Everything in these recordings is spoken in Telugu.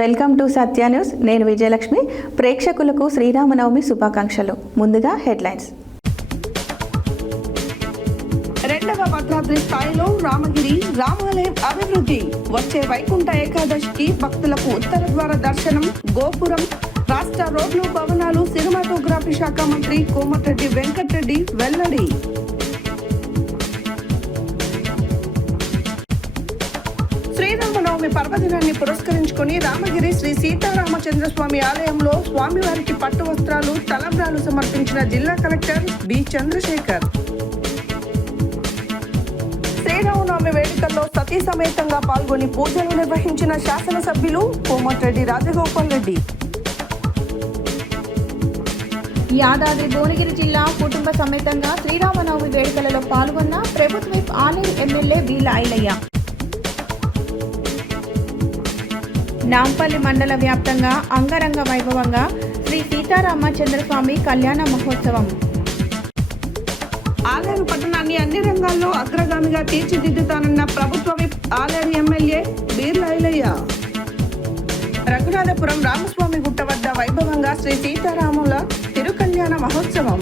Welcome to Satya news. నేను విజయలక్ష్మి. ప్రేక్షకులకు శ్రీరామనవమి శుభాకాంక్షలు. ముందుగా హెడ్లైన్స్. రెండవ భద్రాద్రి స్థాయిలో రామగిరి రామాలయం అభివృద్ధి. వచ్చే వైకుంఠ ఏకాదశికి భక్తులకు ఉత్తర ద్వార దర్శనం, గోపురం, రాష్ట్ర రోడ్లు, భవనాలు, సినిమాటోగ్రఫీ శాఖ మంత్రి కోమటిరెడ్డి వెంకటరెడ్డి వెల్లడి. శ్రీరామనవమి పర్వదినాన్ని పురస్కరించుకుని రామగిరి శ్రీ సీతారామచంద్రస్వామి ఆలయంలో స్వామివారికి పట్టు వస్త్రాలు, తలంబ్రాలు సమర్పించిన జిల్లా కలెక్టర్ బి చంద్రశేఖర్. శ్రీరామనవమి వేడుకల్లో సతీ సమేతంగా పాల్గొని పూజలు నిర్వహించిన శాసనసభ్యులు కోమటిరెడ్డి రాజగోపాల్ రెడ్డి. యాదాద్రి భువనగిరి జిల్లా కుటుంబ సమేతంగా శ్రీరామనవమి వేడుకలలో పాల్గొన్న ప్రభుత్వ విప్ ఆలేరు ఎమ్మెల్యే వీల ఐలయ్య. నాంపల్లి మండల వ్యాప్తంగా అంగరంగ వైభవంగా శ్రీ సీతారామచంద్రస్వామి కళ్యాణ మహోత్సవం. ఆలేరు పట్టణాన్ని అన్ని రంగాల్లో అగ్రగామిగా తీర్చిదిద్దుతానన్న ప్రభుత్వ విప్ ఆలేరు ఎమ్మెల్యే వీల ఐలయ్య. రఘునాథపురం రామస్వామి గుట్ట వద్ద వైభవంగా శ్రీ సీతారాముల తిరుకళ్యాణ మహోత్సవం.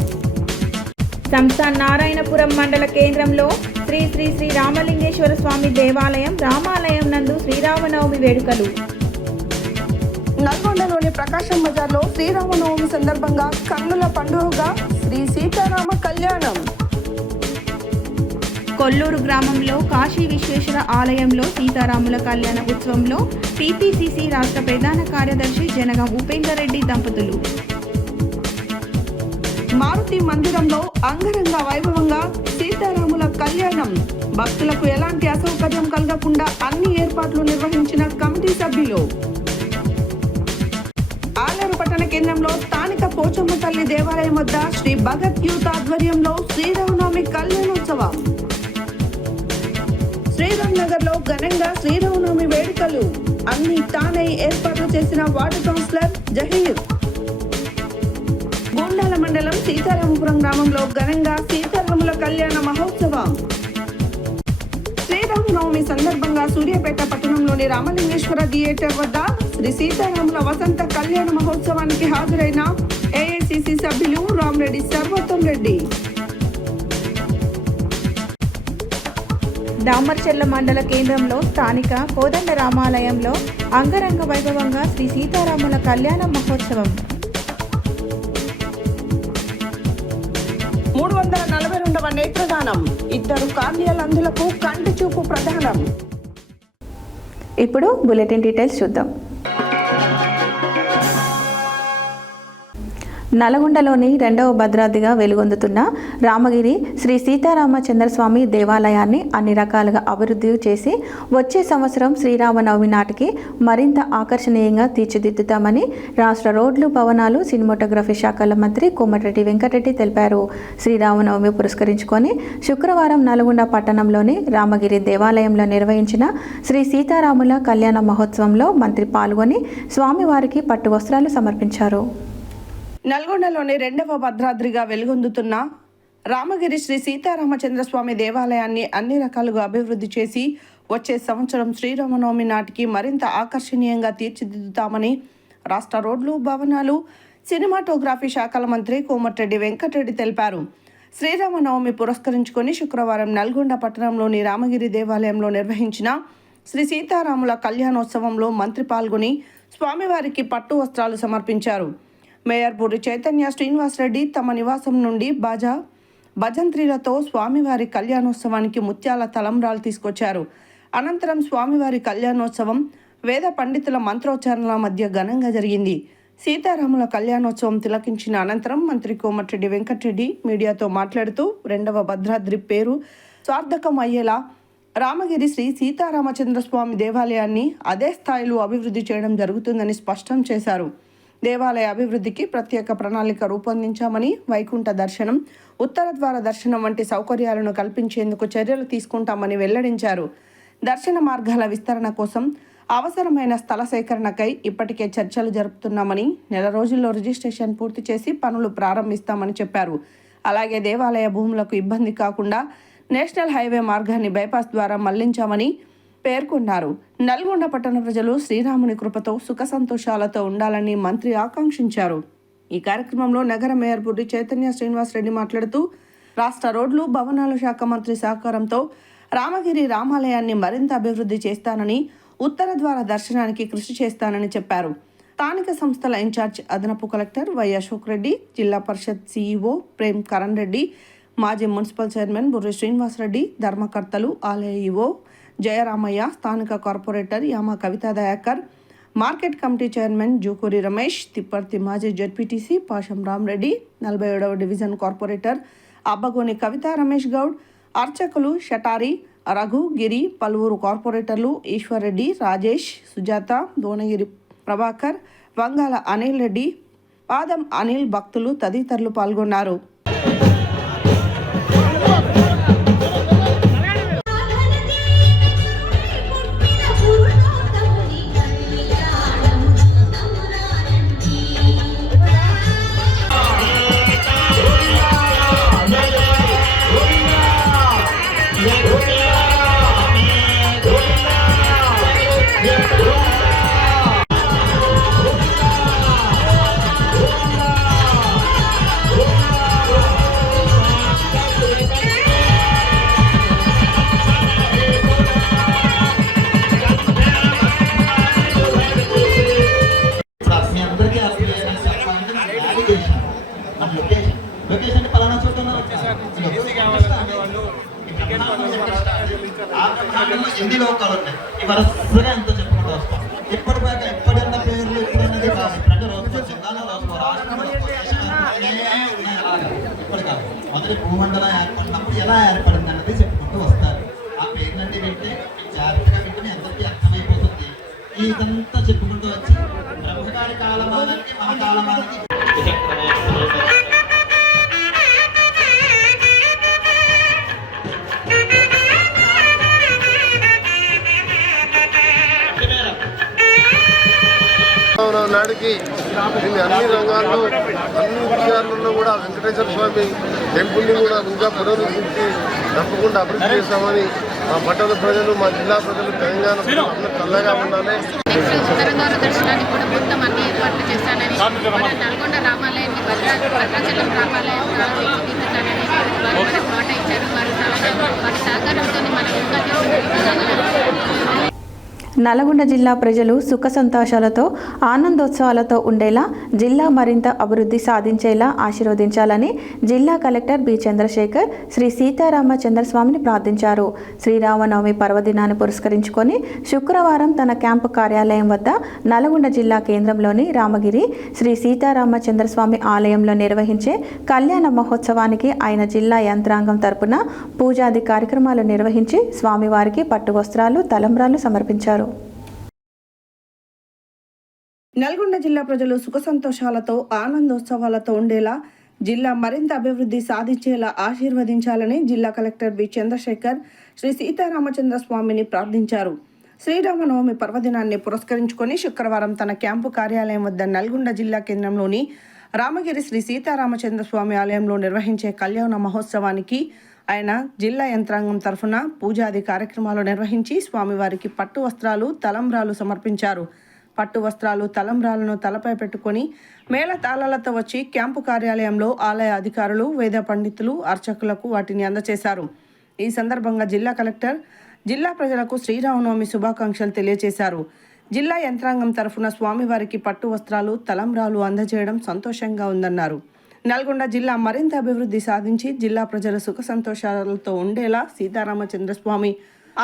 సంస్థ నారాయణపురం మండల కేంద్రంలో శ్రీ శ్రీ శ్రీ రామలింగేశ్వర స్వామి దేవాలయం రామాలయం నందు శ్రీరామనవమి వేడుకలు. నల్గొండలోని ప్రకాశం బజార్లో శ్రీరామనవమి సందర్భంగా కన్నుల పండుగగా శ్రీ సీతారామ కళ్యాణం. కొల్లూరు గ్రామంలో కాశీ విశ్వేశ్వర ఆలయంలో సీతారాముల కళ్యాణ ఉత్సవంలో టీపీసీసీ రాష్ట్ర ప్రధాన కార్యదర్శి జనగం ఉపేందర్ రెడ్డి దంపతులు. మారుతి మందిరంలో అంగరంగ వైభవంగా సీతారాముల కళ్యాణం. భక్తులకు ఎలాంటి అసౌకర్యం కలగకుండా అన్ని ఏర్పాట్లు నిర్వహించిన కమిటీ సభ్యులు. ఆలేరు పట్టణ కేంద్రంలో స్థానిక పోచమ్మ తల్లి దేవాలయం వద్ద శ్రీ భగత్ యూత్ ఆధ్వర్యంలో శ్రీరామనవమి కళ్యాణోత్సవం. శ్రీరామ్ నగర్ లో ఘనంగా శ్రీరామనవమి వేడుకలు. అన్ని తానై ఏర్పాట్లు చేసిన వార్డు కౌన్సిలర్ జహీర్. గూండాల మండలం సీతారామపురం గ్రామంలో ఘనంగా సీతారాముల కళ్యాణ మహోత్సవం. శ్రీరామనవమి సందర్భంగా సూర్యాపేట పట్టణంలోని రామలింగేశ్వర థియేటర్ వద్ద శ్రీ సీతారాముల వసంత కళ్యాణ మహోత్సవానికి హాజరైన ఏఐసిసి సభ్యులు రామరెడ్డి సర్వోత్తం రెడ్డి. దామర్చెర్ల మండల కేంద్రంలో స్థానిక కోదండ రామాలయంలో అంగరంగ వైభవంగా శ్రీ సీతారాముల కళ్యాణ మహోత్సవం. 342వ నేత్రదానం. 2 కార్నియల్ అంధులకు కంటి చూపు ప్రదానం. ఇప్పుడు బులెటిన్ డీటెయిల్స్ చూద్దాం. నల్గొండలోని రెండవ భద్రాద్రిగా వెలుగొందుతున్న రామగిరి శ్రీ సీతారామచంద్రస్వామి దేవాలయాన్ని అన్ని రకాలుగా అభివృద్ధి చేసి వచ్చే సంవత్సరం శ్రీరామనవమి నాటికి మరింత ఆకర్షణీయంగా తీర్చిదిద్దుతామని రాష్ట్ర రోడ్లు, భవనాలు, సినిమాటోగ్రఫీ శాఖల మంత్రి కోమటిరెడ్డి వెంకటరెడ్డి తెలిపారు. శ్రీరామనవమి పురస్కరించుకొని శుక్రవారం నల్గొండ పట్టణంలోని రామగిరి దేవాలయంలో నిర్వహించిన శ్రీ సీతారాముల కళ్యాణ మహోత్సవంలో మంత్రి పాల్గొని స్వామివారికి పట్టు వస్త్రాలు సమర్పించారు. నల్గొండలోని రెండవ భద్రాద్రిగా వెలుగొందుతున్న రామగిరి శ్రీ సీతారామచంద్రస్వామి దేవాలయాన్ని అన్ని రకాలుగా అభివృద్ధి చేసి వచ్చే సంవత్సరం శ్రీరామనవమి నాటికి మరింత ఆకర్షణీయంగా తీర్చిదిద్దుతామని రాష్ట్ర రోడ్లు, భవనాలు, సినిమాటోగ్రఫీ శాఖల మంత్రి కోమటిరెడ్డి వెంకటరెడ్డి తెలిపారు. శ్రీరామనవమి పురస్కరించుకొని శుక్రవారం నల్గొండ పట్టణంలోని రామగిరి దేవాలయంలో నిర్వహించిన శ్రీ సీతారాముల కళ్యాణోత్సవంలో మంత్రి పాల్గొని స్వామివారికి పట్టు వస్త్రాలు సమర్పించారు. మేయర్ పూరి చైతన్య శ్రీనివాసరెడ్డి తమ నివాసం నుండి భజంత్రీలతో స్వామివారి కళ్యాణోత్సవానికి ముత్యాల తలంబ్రాలు తీసుకొచ్చారు. అనంతరం స్వామివారి కళ్యాణోత్సవం వేద పండితుల మంత్రోచ్చారణల మధ్య ఘనంగా జరిగింది. సీతారాముల కళ్యాణోత్సవం తిలకించిన అనంతరం మంత్రి కోమటిరెడ్డి వెంకటరెడ్డి మీడియాతో మాట్లాడుతూ రెండవ భద్రాద్రి పేరు సార్థకం అయ్యేలా రామగిరి శ్రీ సీతారామచంద్రస్వామి దేవాలయాన్ని అదే స్థాయిలో అభివృద్ధి చేయడం జరుగుతుందని స్పష్టం చేశారు. దేవాలయ అభివృద్ధికి ప్రత్యేక ప్రణాళిక రూపొందించామని, వైకుంఠ దర్శనం, ఉత్తర ద్వార దర్శనం వంటి సౌకర్యాలను కల్పించేందుకు చర్యలు తీసుకుంటామని వెల్లడించారు. దర్శన మార్గాల విస్తరణ కోసం అవసరమైన స్థల సేకరణకై ఇప్పటికే చర్చలు జరుపుతున్నామని, నెల రోజుల్లో రిజిస్ట్రేషన్ పూర్తి చేసి పనులు ప్రారంభిస్తామని చెప్పారు. అలాగే దేవాలయ భూములకు ఇబ్బంది కాకుండా నేషనల్ హైవే మార్గాన్ని బైపాస్ ద్వారా మళ్లించామని, పేర్కొన్నారు. నల్గొండ పట్టణ ప్రజలు శ్రీరాముని కృపతో సుఖ సంతోషాలతో ఉండాలని మంత్రి ఆకాంక్షించారు. ఈ కార్యక్రమంలో నగర మేయర్ బుర్రి చైతన్య శ్రీనివాస్ రెడ్డి మాట్లాడుతూ రాష్ట్ర రోడ్లు భవనాల శాఖ మంత్రి సహకారంతో రామగిరి రామాలయాన్ని మరింత అభివృద్ధి చేస్తానని, ఉత్తర ద్వార దర్శనానికి కృషి చేస్తానని చెప్పారు. స్థానిక సంస్థల ఇన్ఛార్జ్ అదనపు collector Y Ashok Reddy, zilla parishad CEO Prem Karan Reddy, మాజీ మున్సిపల్ చైర్మన్ బుర్రి శ్రీనివాసరెడ్డి, ధర్మకర్తలు ఆలయ ఈవో జయరామయ్య, స్థానిక corporator Yama Kavitha Dayakar, market committee chairman Jukuri Ramesh, Tipparthi మాజీ జెడ్పీటీసీ పాషం రామరెడ్డి, 47వ డివిజన్ కార్పొరేటర్ అబ్బగోని కవితా రమేష్ గౌడ్, అర్చకులు షటారి రఘు గిరి, పలువురు కార్పొరేటర్లు ఈశ్వర్ రెడ్డి, రాజేష్, సుజాత, దోనగిరి ప్రభాకర్, వంగాల అనిల్ రెడ్డి, పాదం అనిల్, భక్తులు తదితరులు పాల్గొన్నారు. లొకేషన్ పలానా చోట ఎన్ని లోకాలు ఉన్నాయి. ఈ వరుసగా ఎంతో చెప్పుకుంటూ వస్తాం. ఇప్పటిదాకా ఎప్పుడన్నా పేర్లు ఎప్పుడన్నది కాదు. ప్రజలు రోజుకో జిల్లాలో రోజుకో రాష్ట్రంలో ఇప్పుడు కాదు. మొదటి భూమండలం ఏర్పడినప్పుడు ఎలా ఏర్పడింది అన్నది చెప్పుకుంటూ వస్తారు. ఆ పేర్లన్నీ వింటే జాగ్రత్తగా వింటే అందరికీ అర్థమైపోతుంది. ఇదంతా చెప్పుకుంటూ వచ్చి బ్రహ్మగారి కాలమానానికి మన కాలమానానికి నాడికి అన్ని రంగాల్లో అన్ని విషయాలలో కూడా వెంకటేశ్వర స్వామి టెంపుల్ని కూడా ఇంకా పునరుద్ధరించి తప్పకుండా అభివృద్ధి చేస్తామని మా పట్టణ ప్రజలు, మా జిల్లా ప్రజలు, తెలంగాణ ప్రజలు అందరూ చల్లగా ఉండాలి. ఉత్తరద్వార దర్శనానికి కూడా మొత్తం అన్ని ఏర్పాట్లు చేస్తానని, నల్గొండ రామాలయాన్ని భద్రాచలం రామాలయం తీర్చిదిద్దుతానని వారు మనకు మాట ఇచ్చారు. వారి సహకారంతో మనం ఇంకా తీసుకెళ్తామని. నల్గొండ జిల్లా ప్రజలు సుఖ సంతోషాలతో ఆనందోత్సవాలతో ఉండేలా, జిల్లా మరింత అభివృద్ధి సాధించేలా ఆశీర్వదించాలని జిల్లా కలెక్టర్ బి చంద్రశేఖర్ శ్రీ సీతారామ చంద్రస్వామిని ప్రార్థించారు. శ్రీరామనవమి పర్వదినాన్ని పురస్కరించుకొని శుక్రవారం తన క్యాంపు కార్యాలయం వద్ద నల్గొండ జిల్లా కేంద్రంలోని రామగిరి శ్రీ సీతారామ చంద్రస్వామి ఆలయంలో నిర్వహించే కళ్యాణ మహోత్సవానికి ఆయన జిల్లా యంత్రాంగం తరపున పూజాది కార్యక్రమాలు నిర్వహించి స్వామివారికి పట్టు వస్త్రాలు, తలంబ్రాలు సమర్పించారు. నల్గొండ జిల్లా ప్రజలు సుఖ సంతోషాలతో ఆనందోత్సవాలతో ఉండేలా, జిల్లా మరింత అభివృద్ధి సాధించేలా ఆశీర్వదించాలని జిల్లా కలెక్టర్ బి చంద్రశేఖర్ శ్రీ సీతారామచంద్ర స్వామిని ప్రార్థించారు. శ్రీరామనవమి పర్వదినాన్ని పురస్కరించుకొని శుక్రవారం తన క్యాంపు కార్యాలయం వద్ద నల్గొండ జిల్లా కేంద్రంలోని రామగిరి శ్రీ సీతారామచంద్ర స్వామి ఆలయంలో నిర్వహించే కళ్యాణ మహోత్సవానికి ఆయన జిల్లా యంత్రాంగం తరఫున పూజాది కార్యక్రమాలు నిర్వహించి స్వామివారికి పట్టు వస్త్రాలు, తలంబ్రాలు సమర్పించారు. పట్టు వస్త్రాలు, తలంబ్రాలను తలపై పెట్టుకొని మేళ తాళాలతో వచ్చి క్యాంపు కార్యాలయంలో ఆలయ అధికారులు, వేద పండితులు, అర్చకులకు వాటిని అందజేశారు. ఈ సందర్భంగా జిల్లా కలెక్టర్ జిల్లా ప్రజలకు శ్రీరామనవమి శుభాకాంక్షలు తెలియజేశారు. జిల్లా యంత్రాంగం తరఫున స్వామివారికి పట్టు వస్త్రాలు, తలంబ్రాలు అందజేయడం సంతోషంగా ఉందన్నారు. నల్గొండ జిల్లా మరింత అభివృద్ధి సాధించి జిల్లా ప్రజల సుఖ సంతోషాలతో ఉండేలా సీతారామచంద్రస్వామి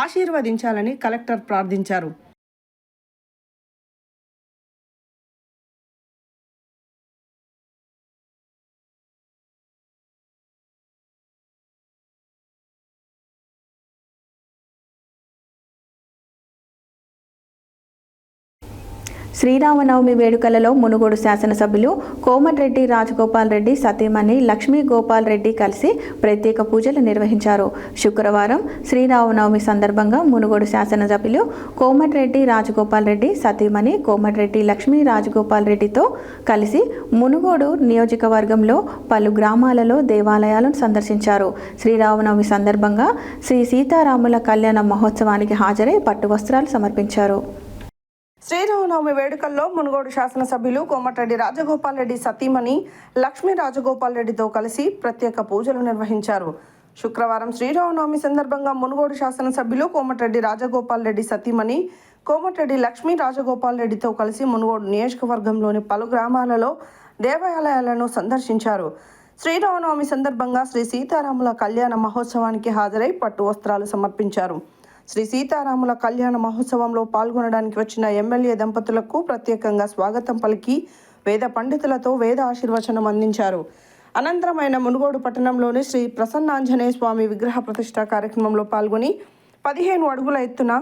ఆశీర్వదించాలని కలెక్టర్ ప్రార్థించారు. శ్రీరామనవమి వేడుకలలో మునుగోడు శాసనసభ్యులు కోమటిరెడ్డి రాజగోపాల్ రెడ్డి సతీమణి లక్ష్మీ గోపాల్ రెడ్డి కలిసి ప్రత్యేక పూజలు నిర్వహించారు. శుక్రవారం శ్రీరామనవమి సందర్భంగా మునుగోడు శాసనసభ్యులు కోమటిరెడ్డి రాజగోపాల్ రెడ్డి సతీమణి కోమటిరెడ్డి లక్ష్మీ రాజగోపాల్ రెడ్డితో కలిసి మునుగోడు నియోజకవర్గంలో పలు గ్రామాలలో దేవాలయాలను సందర్శించారు. శ్రీరామనవమి సందర్భంగా శ్రీ సీతారాముల కళ్యాణ మహోత్సవానికి హాజరై పట్టు వస్త్రాలు సమర్పించారు. శ్రీరామనవమి వేడుకల్లో మునుగోడు శాసనసభ్యులు కోమటిరెడ్డి రాజగోపాల్ రెడ్డి సతీమణి లక్ష్మీ రాజగోపాల్ రెడ్డితో కలిసి ప్రత్యేక పూజలు నిర్వహించారు. శుక్రవారం శ్రీరామనవమి సందర్భంగా మునుగోడు శాసనసభ్యులు కోమటిరెడ్డి రాజగోపాల్ రెడ్డి సతీమణి కోమటిరెడ్డి లక్ష్మీ రాజగోపాల్ రెడ్డితో కలిసి మునుగోడు నియోజకవర్గంలోని పలు గ్రామాలలో దేవాలయాలను సందర్శించారు. శ్రీరామనవమి సందర్భంగా శ్రీ సీతారాముల కళ్యాణ మహోత్సవానికి హాజరై పట్టు వస్త్రాలు సమర్పించారు. శ్రీ సీతారాముల కళ్యాణ మహోత్సవంలో పాల్గొనడానికి వచ్చిన ఎమ్మెల్యే దంపతులకు ప్రత్యేకంగా స్వాగతం పలికి వేద పండితులతో వేద ఆశీర్వచనం అందించారు. అనంతరం ఆయన మునుగోడు పట్టణంలోని శ్రీ ప్రసన్నాంజనేయ స్వామి విగ్రహ ప్రతిష్ఠ కార్యక్రమంలో పాల్గొని 15 అడుగుల ఎత్తున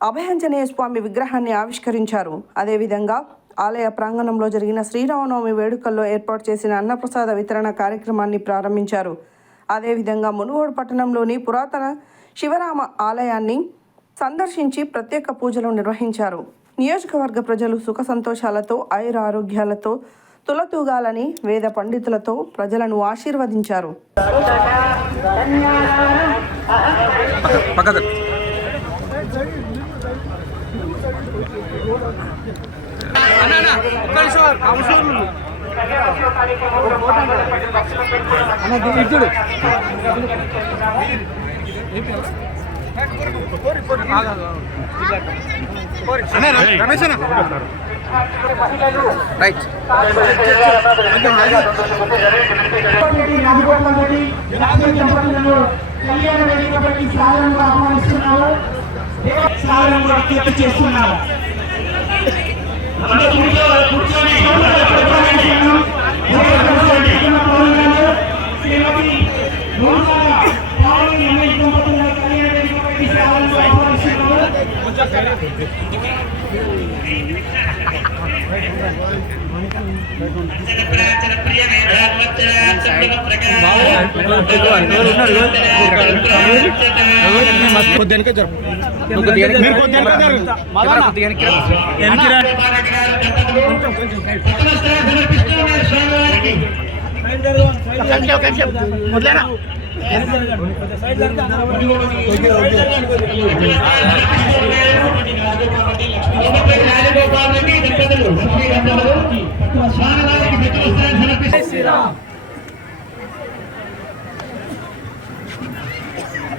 అభయాంజనేయ స్వామి విగ్రహాన్ని ఆవిష్కరించారు. అదేవిధంగా ఆలయ ప్రాంగణంలో జరిగిన శ్రీరామనవమి వేడుకల్లో ఏర్పాటు చేసిన అన్నప్రసాద వితరణ కార్యక్రమాన్ని ప్రారంభించారు. అదేవిధంగా మునుగోడు పట్టణంలోని పురాతన శివరామ ఆలయాన్ని సందర్శించి ప్రత్యేక పూజలు నిర్వహించారు. నియోజకవర్గ ప్రజలు సుఖ సంతోషాలతో ఆయుర ఆరోగ్యాలతో తులతూగాలని వేద పండితులతో ప్రజలను ఆశీర్వదించారు.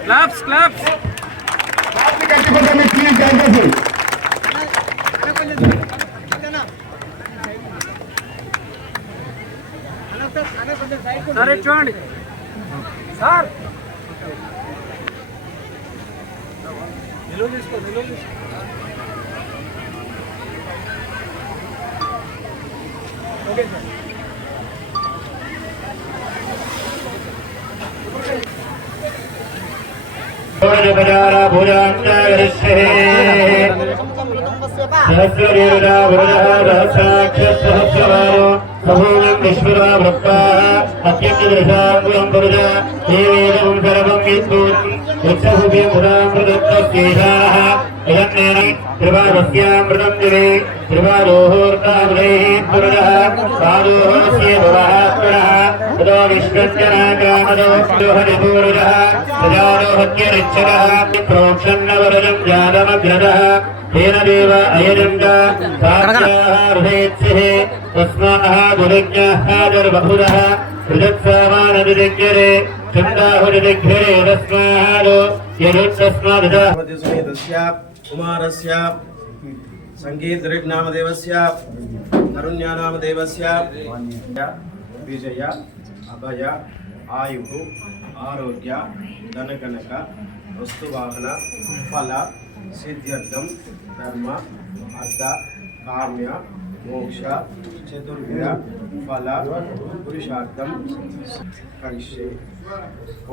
Claps, claps. Sir, చూడండి సార్ నిలువ తీసుకో ఓకే कुमारस्य संगीतनामदेवस्य करुण्यानामदेवस्य विजय अभय आयुः आरोग्य धनकनक वस्तुवाहन फल सिद्ध्यर्थम धर्म अर्थ काम्य మోక్ష చతుర్విధ ఫల పురుషార్థం కరిష్యే.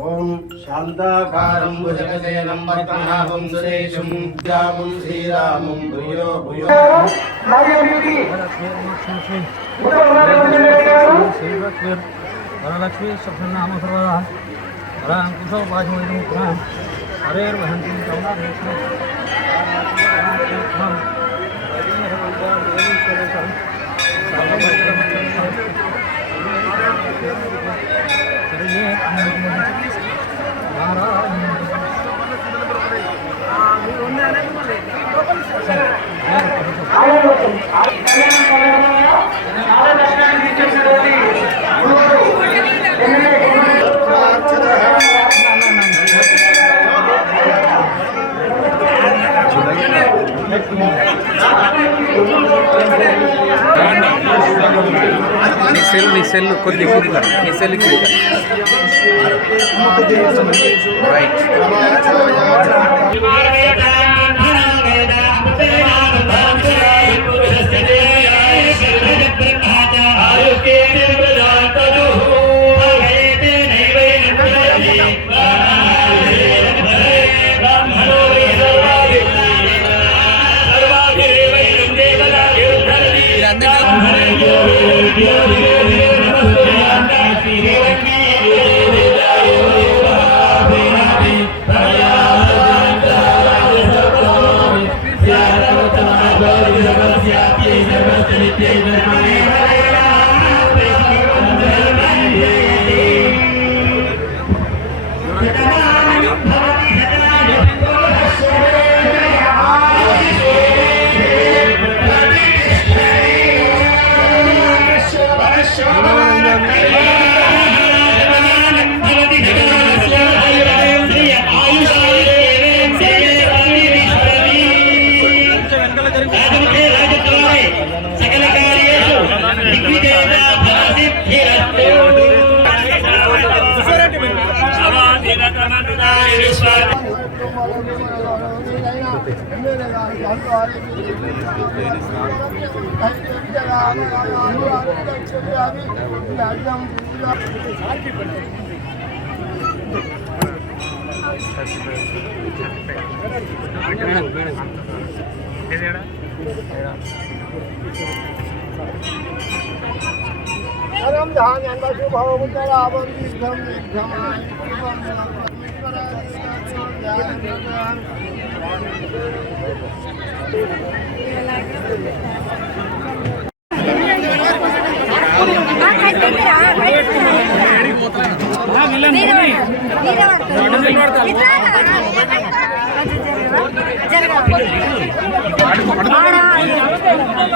ఓం శాంతాకారం భుజగశయనం పద్మనాభం సురేశం రామం శ్రీరామం భూయో భూయో. వరలక్ష్మీ సప్తనామ సర్వదా వరాంకుశో పాశమోదం హరేర్వహంతి నీ సెల్ కొద్దిగా నీ సెల్ రైట్.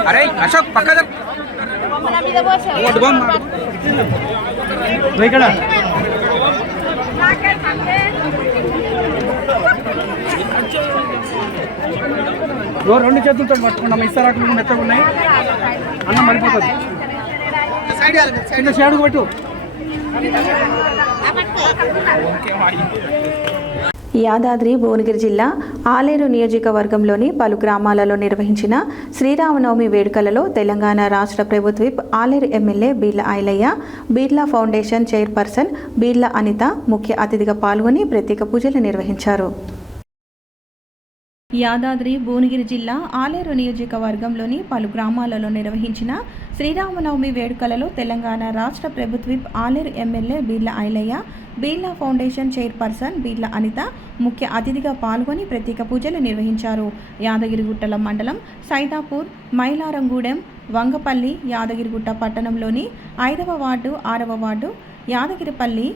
అరే అశోక్ పక్క ఇక్కడ రెండు చేతులతో పట్టుకున్నాం. ఇస్తారాకులు మెత్తగా ఉన్నాయి, అన్నం మరిపోతుంది. కింద షేడుకు పెట్టు. యాదాద్రి భువనగిరి జిల్లా ఆలేరు నియోజకవర్గంలోని పలు గ్రామాలలో నిర్వహించిన శ్రీరామనవమి వేడుకలలో తెలంగాణ రాష్ట్ర ప్రభుత్వ whip Aler MLA Beerla Ailaiah, Beerla foundation chairperson Beerla Anitha ముఖ్య అతిథిగా పాల్గొని ప్రత్యేక పూజలు నిర్వహించారు. యాదాద్రి భువనగిరి జిల్లా ఆలేరు నియోజకవర్గంలోని పలు గ్రామాలలో నిర్వహించిన శ్రీరామనవమి వేడుకలలో తెలంగాణ రాష్ట్ర ప్రభుత్వ whip Aler MLA Beerla Ailaiah, Beerla foundation chairperson Beerla Anitha ముఖ్య అతిథిగా పాల్గొని ప్రత్యేక పూజలు నిర్వహించారు. యాదగిరిగుట్టల మండలం సైదాపూర్, మైలారంగూడెం, వంగపల్లి, యాదగిరిగుట్ట పట్టణంలోని 5వ వార్డు, 6వ వార్డు, యాదగిరిపల్లి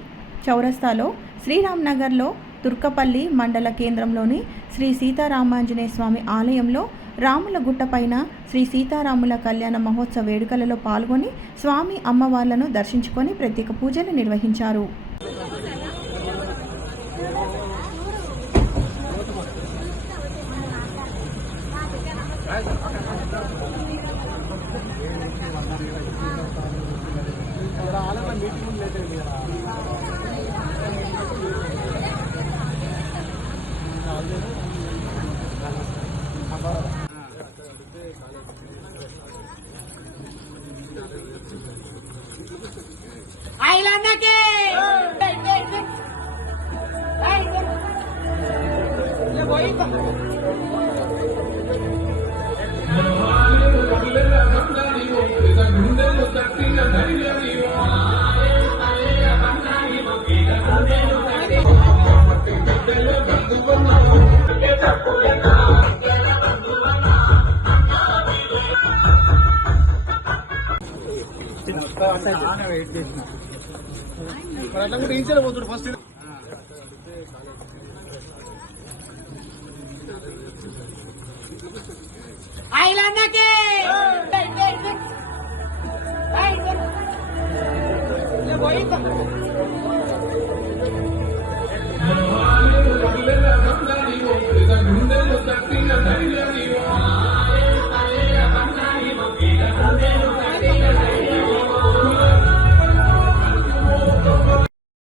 చౌరస్తాలో, శ్రీరామ్ నగర్లో, తుర్కపల్లి మండల కేంద్రంలోని శ్రీ సీతారామాంజనేయ స్వామి ఆలయంలో, రాముల గుట్టపైన శ్రీ సీతారాముల కళ్యాణ మహోత్సవ వేడుకలలో పాల్గొని స్వామి అమ్మవార్లను దర్శించుకొని ప్రత్యేక పూజలు నిర్వహించారు.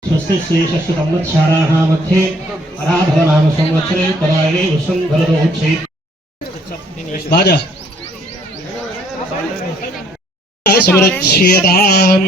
स्वस्ति श्रीषष्ठ संवत्सराः मध्ये पराभवनाम संवत्सरे परायणे वसुन्धरोच्चे बाजा समरक्ष्यताम्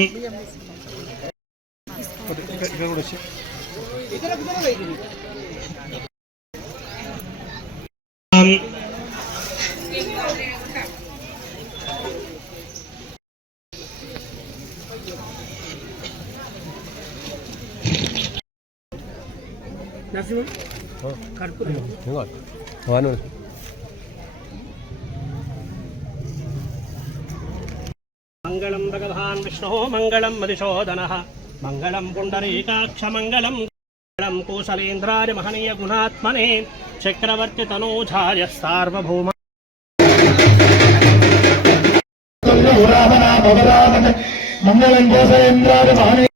मंगलम भगवान विष्णु मंगलम मधुसूदनः मंगलम पुंडरीकाक्ष मंगलम कौशलेन्द्राय महनीय गुणात्मने चक्रवर्ती तनूजाय सार्वभौम मंगलम कौशलेन्द्राय महनीय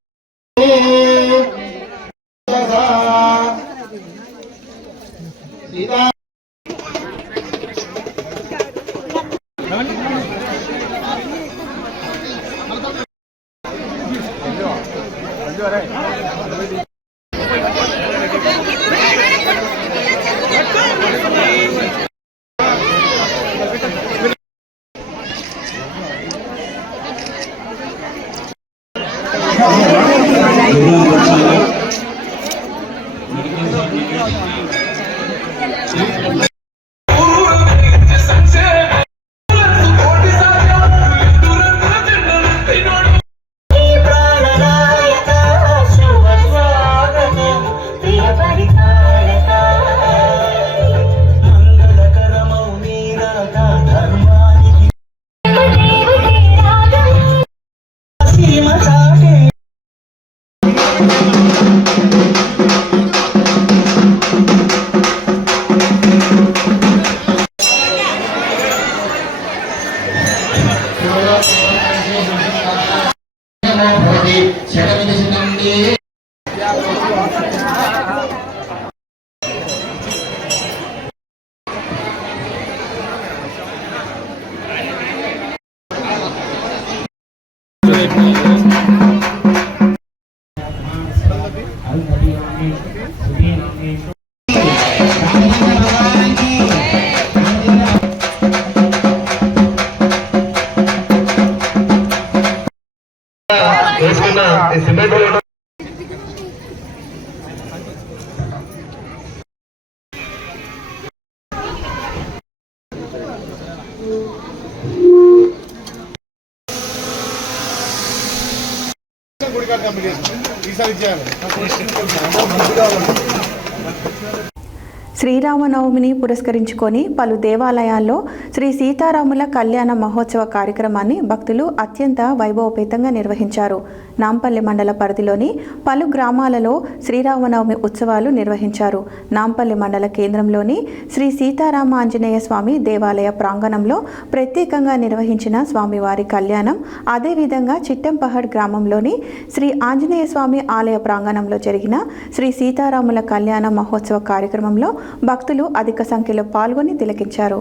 శ్రీరామనవమిని పురస్కరించుకొని పలు దేవాలయాల్లో శ్రీ సీతారాముల కళ్యాణ మహోత్సవ కార్యక్రమాన్ని భక్తులు అత్యంత వైభవపేతంగా నిర్వహించారు. నాంపల్లి మండల పరిధిలోని పలు గ్రామాలలో శ్రీరామనవమి ఉత్సవాలు నిర్వహించారు. నాంపల్లి మండల కేంద్రంలోని శ్రీ సీతారామ ఆంజనేయ స్వామి దేవాలయ ప్రాంగణంలో ప్రత్యేకంగా నిర్వహించిన స్వామివారి కళ్యాణం, అదేవిధంగా చిట్టంపహడ్ గ్రామంలోని శ్రీ ఆంజనేయ స్వామి ఆలయ ప్రాంగణంలో జరిగిన శ్రీ సీతారాముల కళ్యాణ మహోత్సవ కార్యక్రమంలో భక్తులు అధిక సంఖ్యలో పాల్గొని తిలకించారు.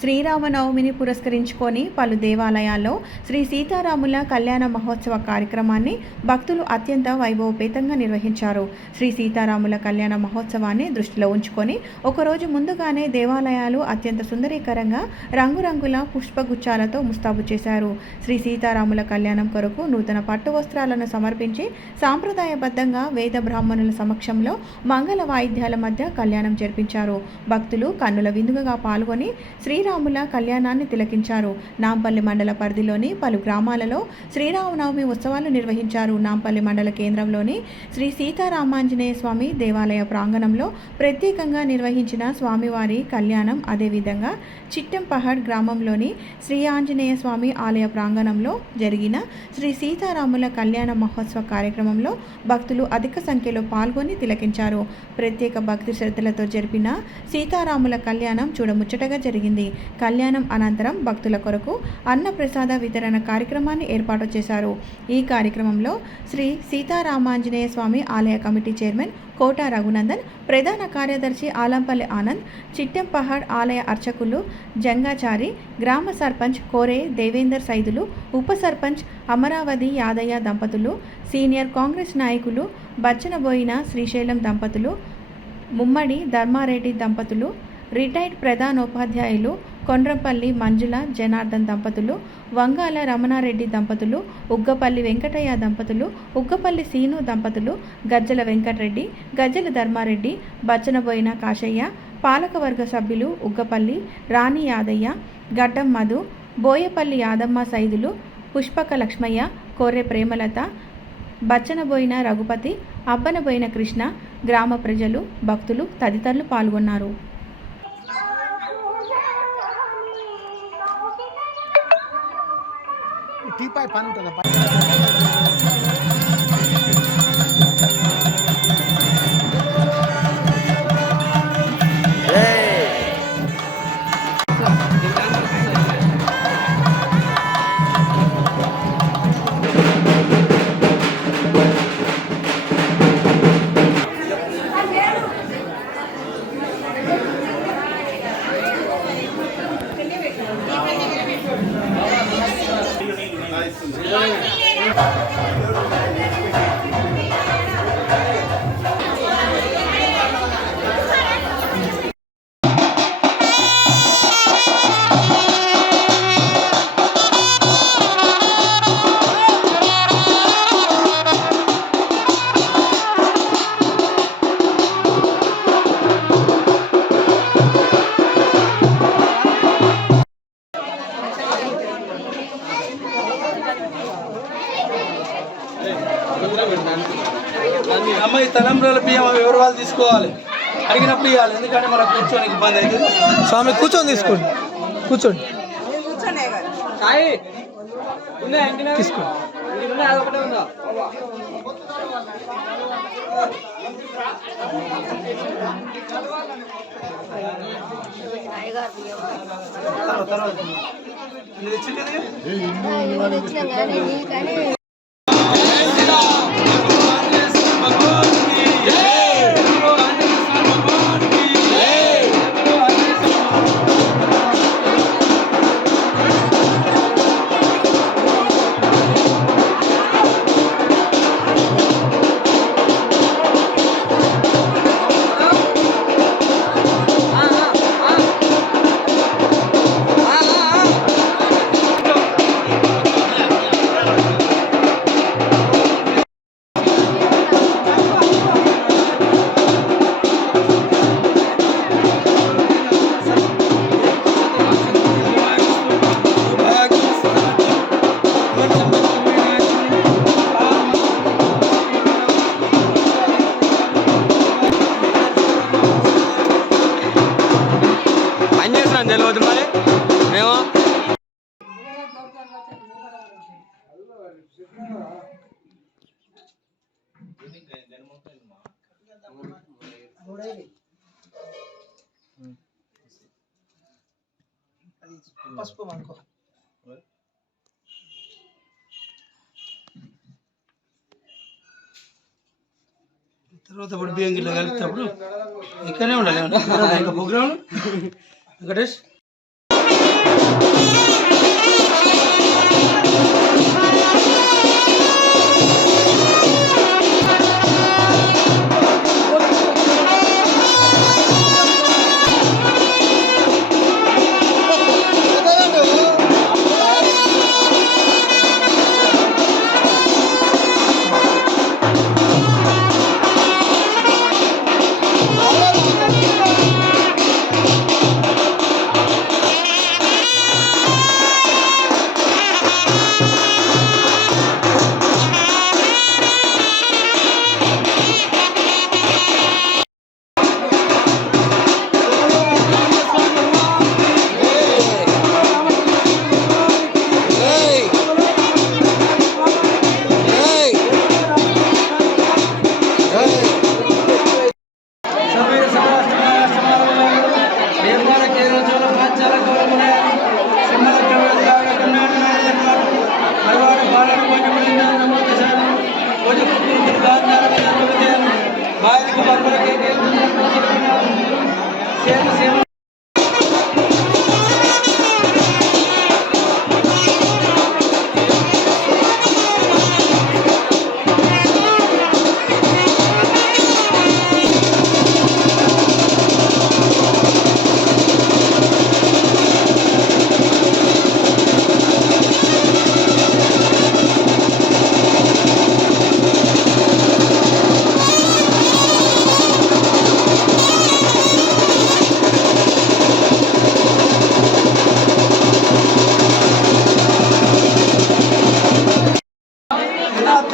శ్రీరామనవమిని పురస్కరించుకొని పలు దేవాలయాల్లో శ్రీ సీతారాముల కళ్యాణ మహోత్సవ కార్యక్రమాన్ని భక్తులు అత్యంత వైభవపేతంగా నిర్వహించారు. శ్రీ సీతారాముల కళ్యాణ మహోత్సవాన్ని దృష్టిలో ఉంచుకొని ఒకరోజు ముందుగానే దేవాలయాలు అత్యంత సుందరీకరంగా రంగురంగుల పుష్పగుచ్చాలతో ముస్తాబు చేశారు. శ్రీ సీతారాముల కళ్యాణం కొరకు నూతన పట్టు వస్త్రాలను సమర్పించి సాంప్రదాయబద్ధంగా వేద బ్రాహ్మణుల సమక్షంలో మంగళ వాయిద్యాల మధ్య కళ్యాణం జరిపించారు. భక్తులు కన్నుల విందుగా పాల్గొని శ్రీరాముల కళ్యాణాన్ని తిలకించారు. నాంపల్లి మండల పరిధిలోని పలు గ్రామాలలో శ్రీరామనవమి ఉత్సవాలు నిర్వహించారు. నాంపల్లి మండల కేంద్రంలోని శ్రీ సీతారామాంజనేయ స్వామి దేవాలయ ప్రాంగణంలో ప్రత్యేకంగా నిర్వహించిన స్వామివారి కళ్యాణం, అదేవిధంగా చిట్టంపహడ్ గ్రామంలోని శ్రీ ఆంజనేయ స్వామి ఆలయ ప్రాంగణంలో జరిగిన శ్రీ సీతారాముల కళ్యాణ మహోత్సవ కార్యక్రమంలో భక్తులు అధిక సంఖ్యలో పాల్గొని తిలకించారు. ప్రత్యేక భక్తి శ్రద్ధలతో జరిపిన సీతారాముల కళ్యాణం చూడముచ్చటగా జరిగింది. కళ్యాణం అనంతరం భక్తుల కొరకు అన్నప్రసాద వితరణ కార్యక్రమాన్ని ఏర్పాటు చేశారు. ఈ కార్యక్రమంలో శ్రీ సీతారామాంజనేయ స్వామి ఆలయ కమిటీ చైర్మన్ కోట రఘునందన్, ప్రధాన కార్యదర్శి ఆలంపల్లి ఆనంద్, చిట్టంపహడ్ ఆలయ అర్చకులు జంగాచారి, గ్రామ సర్పంచ్ కోరే దేవేందర్ సైదులు, ఉప సర్పంచ్ అమరావతి యాదయ్య దంపతులు, సీనియర్ కాంగ్రెస్ నాయకులు బచ్చనబోయిన శ్రీశైలం దంపతులు, ముమ్మడి ధర్మారెడ్డి దంపతులు, రిటైర్డ్ ప్రధానోపాధ్యాయులు కొండ్రంపల్లి మంజుల జనార్దన్ దంపతులు, వంగాల రమణారెడ్డి దంపతులు, ఉగ్గపల్లి వెంకటయ్య దంపతులు, ఉగ్గపల్లి సీను దంపతులు, గజ్జల వెంకటరెడ్డి, గజ్జల ధర్మారెడ్డి, బచ్చనబోయిన కాశయ్య, పాలకవర్గ సభ్యులు ఉగ్గపల్లి రాణి యాదయ్య, గడ్డం మధు, బోయపల్లి యాదమ్మ సైదులు, పుష్పక లక్ష్మయ్య, కోర్రె ప్రేమలత, బచ్చనబోయిన రఘుపతి, అబ్బనబోయిన కృష్ణ, గ్రామ ప్రజలు, భక్తులు తదితరులు పాల్గొన్నారు. అమ్మాయి తలంబ్రాల బియ్యం ఎవరు వాళ్ళు తీసుకోవాలి, అడిగినప్పుడు ఇవ్వాలి. ఎందుకంటే మనకు కూర్చొని ఇబ్బంది అవుతుంది. స్వామి కూర్చొని తీసుకోండి, కూర్చోండి తీసుకోండి. తెలియదు మరి మేము పసుపు మనకు తర్వాత ఇప్పుడు బియ్యం గిట్ల కలిపినప్పుడు ఇక్కడనే ఉండాలి. ఇంకా ప్రోగ్రామ్ వెంకటేష్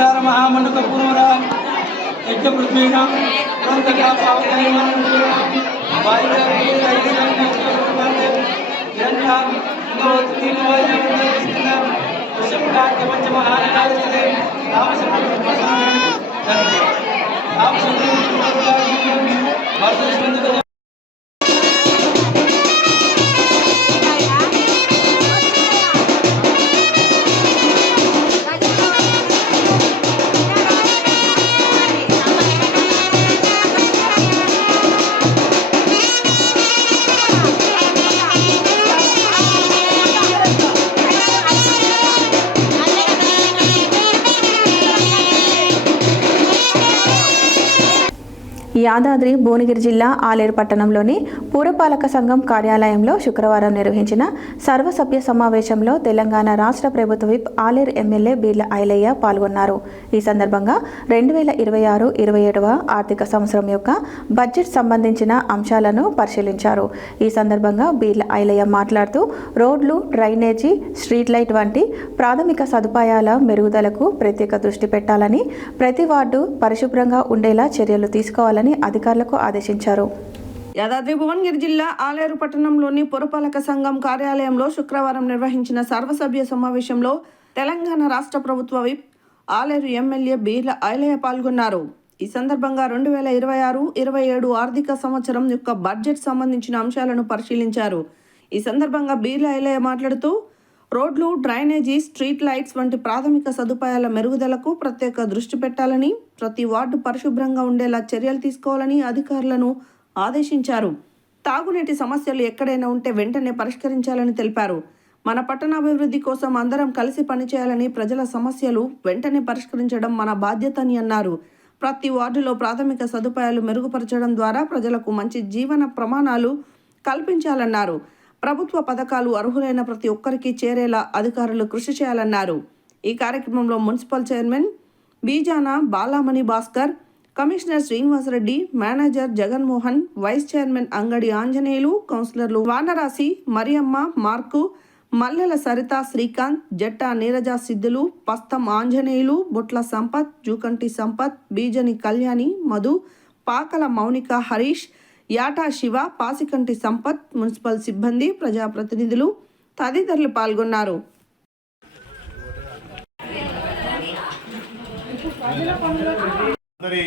తుషార మహామండక పూర్వరా యజ్ఞ పృథ్వీనాం అనంతగా పావకైమానం యాదాద్రి భువనగిరి జిల్లా ఆలేరు పట్టణంలోని పురపాలక సంఘం కార్యాలయంలో శుక్రవారం నిర్వహించిన సర్వసభ్య సమావేశంలో తెలంగాణ రాష్ట్ర ప్రభుత్వ విప్ ఆలేరు ఎమ్మెల్యే బీర్ల ఐలయ్య పాల్గొన్నారు. ఈ సందర్భంగా 2026-27వ ఆర్థిక సంవత్సరం యొక్క బడ్జెట్ సంబంధించిన అంశాలను పరిశీలించారు. ఈ సందర్భంగా బీర్ల ఐలయ్య మాట్లాడుతూ రోడ్లు, డ్రైనేజీ, స్ట్రీట్ లైట్ వంటి ప్రాథమిక సదుపాయాల మెరుగుదలకు ప్రత్యేక దృష్టి పెట్టాలని, ప్రతి వార్డు పరిశుభ్రంగా ఉండేలా చర్యలు తీసుకోవాలని అధికారులకు ఆదేశించారు. యాదాద్రి భువనగిరి జిల్లా ఆలేరు పట్టణంలోని పురపాలక సంఘం కార్యాలయంలో శుక్రవారం నిర్వహించిన సర్వసభ్య సమావేశంలో తెలంగాణ రాష్ట్ర ప్రభుత్వ విప్ ఆలేరు ఎమ్మెల్యే బీర్ల ఐలయ్య పాల్గొన్నారు. ఈ సందర్భంగా 2026-27 ఆర్థిక సంవత్సరం యొక్క బడ్జెట్ సంబంధించిన అంశాలను పరిశీలించారు. ఈ సందర్భంగా బీర్ల ఐలయ్య మాట్లాడుతూ రోడ్లు, డ్రైనేజీ, స్ట్రీట్ లైట్స్ వంటి ప్రాథమిక సదుపాయాల మెరుగుదలకు ప్రత్యేక దృష్టి పెట్టాలని, ప్రతి వార్డు పరిశుభ్రంగా ఉండేలా చర్యలు తీసుకోవాలని అధికారులను ఆదేశించారు. తాగునీటి సమస్యలు ఎక్కడైనా ఉంటే వెంటనే పరిష్కరించాలని తెలిపారు. మన పట్టణాభివృద్ధి కోసం అందరం కలిసి పనిచేయాలని, ప్రజల సమస్యలు వెంటనే పరిష్కరించడం మన బాధ్యతని అన్నారు. ప్రతి వార్డులో ప్రాథమిక సదుపాయాలు మెరుగుపరచడం ద్వారా ప్రజలకు మంచి జీవన ప్రమాణాలు కల్పించాలన్నారు. ప్రభుత్వ పథకాలు అర్హులైన ప్రతి ఒక్కరికి చేరేలా అధికారులు కృషి చేయాలన్నారు. ఈ కార్యక్రమంలో municipal chairman Bijana Balamani Bhaskar, commissioner Srinivasa Reddy, manager Jaganmohan, vice chairman Angadi Anjaneyulu, కౌన్సిలర్లు వానరాసి, మరియమ్మ, మార్కు, మల్లెల సరిత, శ్రీకాంత్, జట్టా నీరజ సిద్ధులు, పస్తం ఆంజనేయులు, బొట్ల సంపత్, జూకంటి సంపత్, బీజని కళ్యాణి, మధు, పాకల మౌనిక, హరీష్, యాటా శివ, పాసికంటి సంపత్, మున్సిపల్ సిబ్బంది, ప్రజాప్రతినిధులు తదితరులు పాల్గొన్నారు. అందరి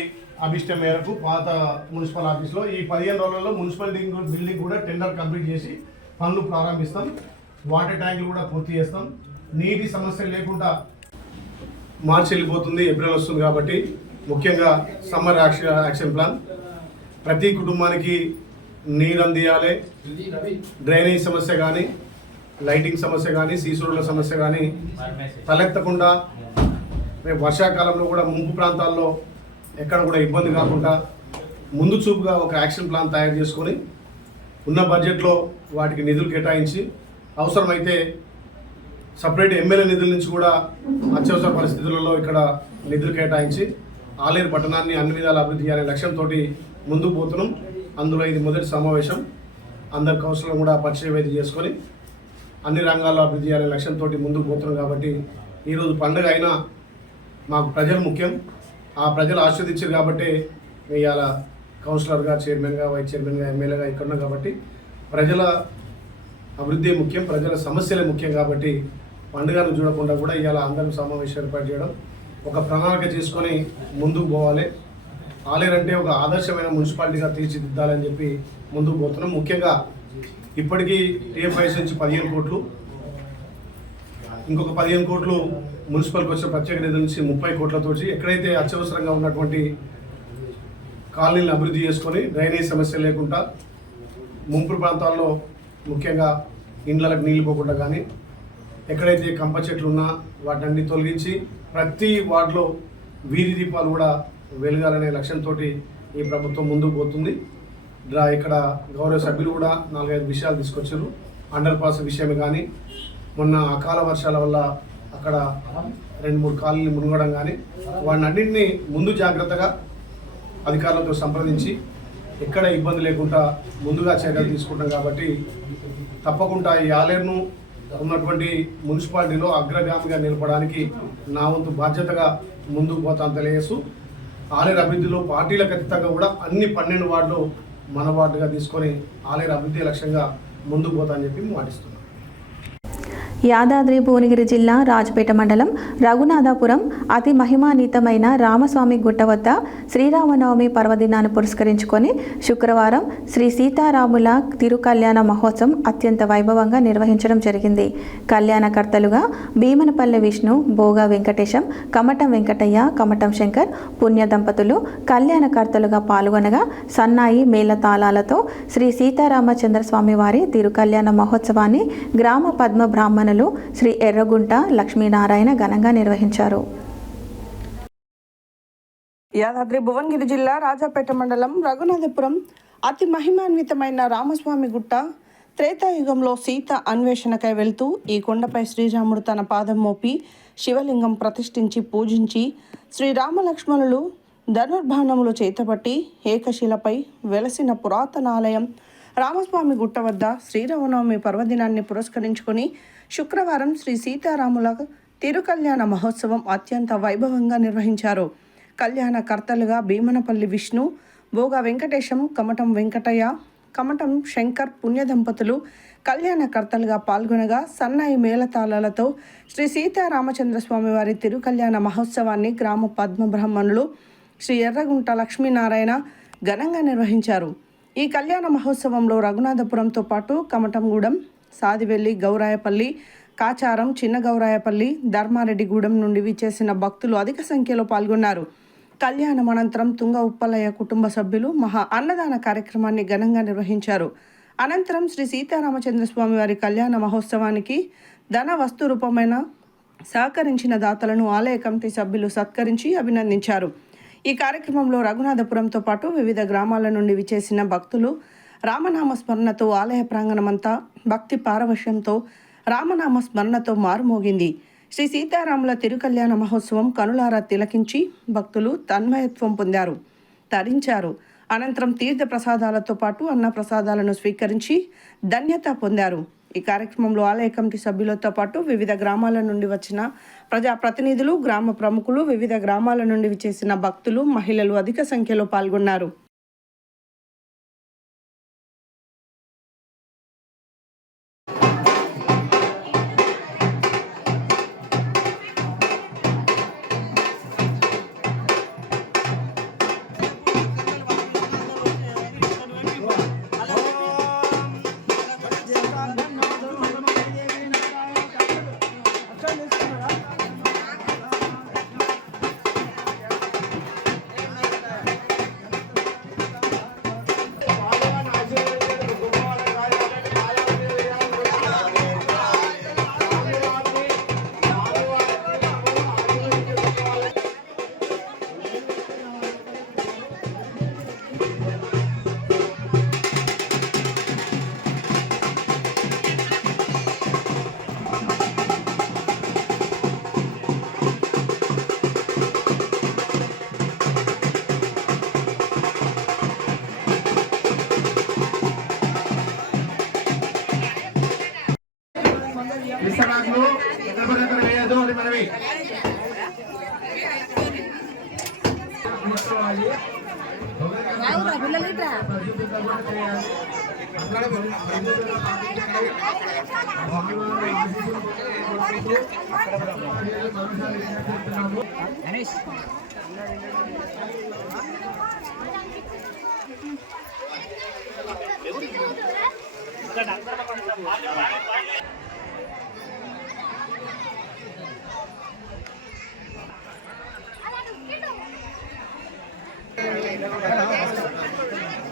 అభిష్టం మేరకు పాత మున్సిపల్ ఆఫీస్లో ఈ 15 రోజుల్లో మున్సిపల్ బిల్డింగ్ కూడా టెండర్ కంప్లీట్ చేసి పనులు ప్రారంభిస్తాం. వాటర్ ట్యాంకులు కూడా పూర్తి చేస్తాం. నీటి సమస్య లేకుండా మార్చి వెళ్ళిపోతుంది, ఏప్రిల్ వస్తుంది కాబట్టి ముఖ్యంగా సమ్మర్ యాక్షన్ ప్లాన్, ప్రతి కుటుంబానికి నీరు అందియాలి. డ్రైనేజ్ సమస్య కానీ, లైటింగ్ సమస్య కానీ, సీసీ రోడ్ల సమస్య కానీ తలెత్తకుండా రేపు వర్షాకాలంలో కూడా ముంపు ప్రాంతాల్లో ఎక్కడ కూడా ఇబ్బంది కాకుండా ముందు చూపుగా ఒక యాక్షన్ ప్లాన్ తయారు చేసుకొని ఉన్న బడ్జెట్లో వాటికి నిధులు కేటాయించి, అవసరమైతే సపరేట్ ఎమ్మెల్యే నిధుల నుంచి కూడా అత్యవసర పరిస్థితులలో ఇక్కడ నిధులు కేటాయించి ఆలేరు పట్టణాన్ని అన్ని విధాల అభివృద్ధి చేయాలనే లక్ష్యంతో ముందుకు పోతున్నాం. అందులో ఇది మొదటి సమావేశం. అందరు కౌన్సిలర్ కూడా పరిచయ వేది చేసుకొని అన్ని రంగాల్లో అభివృద్ధి చేయాలనే లక్ష్యంతో ముందుకు పోతున్నాం. కాబట్టి ఈరోజు పండుగ అయినా మాకు ప్రజలు ముఖ్యం. ఆ ప్రజలు ఆస్వాదించారు కాబట్టి ఇవాళ కౌన్సిలర్గా, చైర్మన్గా, వైస్ చైర్మన్గా, ఎమ్మెల్యేగా ఇక్కడ ఉన్నాం. కాబట్టి ప్రజల అభివృద్ధి ముఖ్యం, ప్రజల సమస్యలే ముఖ్యం. కాబట్టి పండుగను చూడకుండా కూడా ఇవాళ అందరం సమావేశం ఏర్పాటు చేయడం, ఒక ప్రణాళిక చేసుకొని ముందుకు పోవాలి. ఆలేరు అంటే ఒక ఆదర్శమైన మున్సిపాలిటీగా తీర్చిదిద్దాలని చెప్పి ముందుకు పోతున్నాం. ముఖ్యంగా ఇప్పటికీ టీఎఫ్ఐఎస్ నుంచి 15 కోట్లు, ఇంకొక 15 కోట్లు మున్సిపల్కి వచ్చిన ప్రత్యేక నిధుల నుంచి 30 కోట్లతో ఎక్కడైతే అత్యవసరంగా ఉన్నటువంటి కాలనీలను అభివృద్ధి చేసుకొని డ్రైనేజ్ సమస్య లేకుండా, ముంపు ప్రాంతాల్లో ముఖ్యంగా ఇండ్లకు నీళ్ళు పోకుండా కానీ, ఎక్కడైతే కంప చెట్లు ఉన్నా వాటిని తొలగించి ప్రతి వార్డులో వీధి దీపాలు కూడా వెలగాలనే లక్ష్యంతో ఈ ప్రభుత్వం ముందుకు పోతుంది. ఇక్కడ గౌరవ సభ్యులు కూడా 4-5 విషయాలు తీసుకొచ్చారు. అండర్ పాస్ విషయమే కానీ, మొన్న అకాల వర్షాల వల్ల అక్కడ 2-3 కాలనీలు మునగడం కానీ, వాటిని అన్నింటినీ ముందు జాగ్రత్తగా అధికారులతో సంప్రదించి ఎక్కడ ఇబ్బంది లేకుండా ముందుగా చర్యలు తీసుకుంటాం. కాబట్టి తప్పకుండా ఈ ఆలేరును ఉన్నటువంటి మున్సిపాలిటీలో అగ్రగామిగా నిలపడానికి నా వంతు బాధ్యతగా ముందుకు పోతాం తెలియజేస్తూ ఆలయ అభివృద్ధిలో పార్టీలకు అతీతంగా కూడా అన్ని 12 వార్డులు మన వార్డుగా తీసుకొని ఆలయ అభివృద్ధి లక్ష్యంగా ముందుకు పోతా అని చెప్పి మాటిస్తున్నాం. యాదాద్రి భువనగిరి జిల్లా రాజపేట మండలం రఘునాథపురం అతి మహిమాన్వితమైన రామస్వామి గుట్ట వద్ద శ్రీరామనవమి పర్వదినాన్ని పురస్కరించుకొని శుక్రవారం శ్రీ సీతారాముల తిరుకల్యాణ మహోత్సవం అత్యంత వైభవంగా నిర్వహించడం జరిగింది. కళ్యాణకర్తలుగా భీమనపల్లె విష్ణు, బోగా వెంకటేశం, కమటం వెంకటయ్య, కమటం శంకర్ పుణ్య దంపతులు కళ్యాణకర్తలుగా పాల్గొనగా సన్నాయి మేళతాళాలతో శ్రీ సీతారామచంద్రస్వామి వారి తిరుకల్యాణ మహోత్సవాన్ని గ్రామ పద్మ బ్రాహ్మణులు శ్రీ ఎర్రగుంట లక్ష్మీనారాయణ ఘనంగా నిర్వహించారు. యాదాద్రి భువనగిరి జిల్లా రాజాపేట మండలం రఘునాథపురం అతి మహిమాన్వితమైన రామస్వామి గుట్ట త్రేతాయుగంలో సీత అన్వేషణకై వెళ్తూ ఈ కొండపై శ్రీరాముడు తన పాదం మోపి శివలింగం ప్రతిష్ఠించి పూజించి శ్రీరామలక్ష్మణులు ధనుర్బాణములు చేతబట్టి ఏకశిలపై వెలసిన పురాతన ఆలయం రామస్వామి గుట్ట వద్ద శ్రీరామనవమి పర్వదినాన్ని పురస్కరించుకొని శుక్రవారం శ్రీ సీతారాముల తిరుకల్యాణ మహోత్సవం అత్యంత వైభవంగా నిర్వహించారు. కళ్యాణకర్తలుగా భీమనపల్లి విష్ణు, బోగా వెంకటేశం, కమటం వెంకటయ్య, కమటం శంకర్ పుణ్య దంపతులు కళ్యాణకర్తలుగా పాల్గొనగా సన్నాయి మేళతాళాలతో శ్రీ సీతారామచంద్రస్వామి వారి తిరుకల్యాణ మహోత్సవాన్ని గ్రామ పద్మ బ్రాహ్మణులు శ్రీ ఎర్రగుంట లక్ష్మీనారాయణ ఘనంగా నిర్వహించారు. ఈ కళ్యాణ మహోత్సవంలో రఘునాథపురంతో పాటు కమటంగూడెం, సాదివెల్లి, గౌరాయపల్లి, కాచారం, చిన్న గౌరాయపల్లి, ధర్మారెడ్డిగూడెం నుండి విచ్చేసిన భక్తులు అధిక సంఖ్యలో పాల్గొన్నారు. కళ్యాణం అనంతరం తుంగ ఉప్పలయ్య కుటుంబ సభ్యులు మహా అన్నదాన కార్యక్రమాన్ని ఘనంగా నిర్వహించారు. అనంతరం శ్రీ సీతారామచంద్రస్వామి వారి కళ్యాణ మహోత్సవానికి ధన వస్తు రూపమైన సహకరించిన దాతలను ఆలయ కమిటీ సభ్యులు సత్కరించి అభినందించారు. ఈ కార్యక్రమంలో రఘునాథపురంతో పాటు వివిధ గ్రామాల నుండి విచేసిన భక్తులు రామనామ స్మరణతో ఆలయ ప్రాంగణమంతా భక్తి పారవశ్యంతో రామనామ స్మరణతో మారుమోగింది. శ్రీ సీతారాముల తిరుకల్యాణ మహోత్సవం కనులారా తిలకించి భక్తులు తన్మయత్వం పొందారు, తరించారు. అనంతరం తీర్థ ప్రసాదాలతో పాటు అన్న ప్రసాదాలను స్వీకరించి ధన్యత పొందారు. ఈ కార్యక్రమంలో ఆలయ కమిటీ సభ్యులతో పాటు వివిధ గ్రామాల నుండి వచ్చిన ప్రజాప్రతినిధులు, గ్రామ ప్రముఖులు, వివిధ గ్రామాల నుండి విచేసిన భక్తులు, మహిళలు అధిక సంఖ్యలో పాల్గొన్నారు.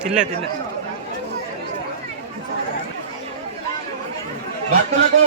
తిల్లే భక్తులకు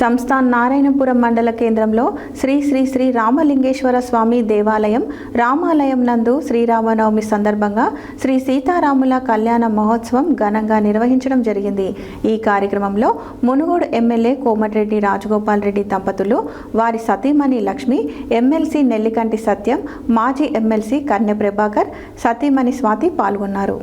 సంస్థాన్ నారాయణపురం మండల కేంద్రంలో శ్రీ శ్రీ శ్రీ రామలింగేశ్వర స్వామి దేవాలయం రామాలయం నందు శ్రీరామనవమి సందర్భంగా శ్రీ సీతారాముల కళ్యాణ మహోత్సవం ఘనంగా నిర్వహించడం జరిగింది. ఈ కార్యక్రమంలో మునుగోడు ఎమ్మెల్యే కోమటిరెడ్డి రాజగోపాల్ రెడ్డి దంపతులు, వారి సతీమణి లక్ష్మి, ఎమ్మెల్సీ నెల్లికంటి సత్యం, మాజీ ఎమ్మెల్సీ కన్నె ప్రభాకర్, సతీమణి స్వాతి పాల్గొన్నారు.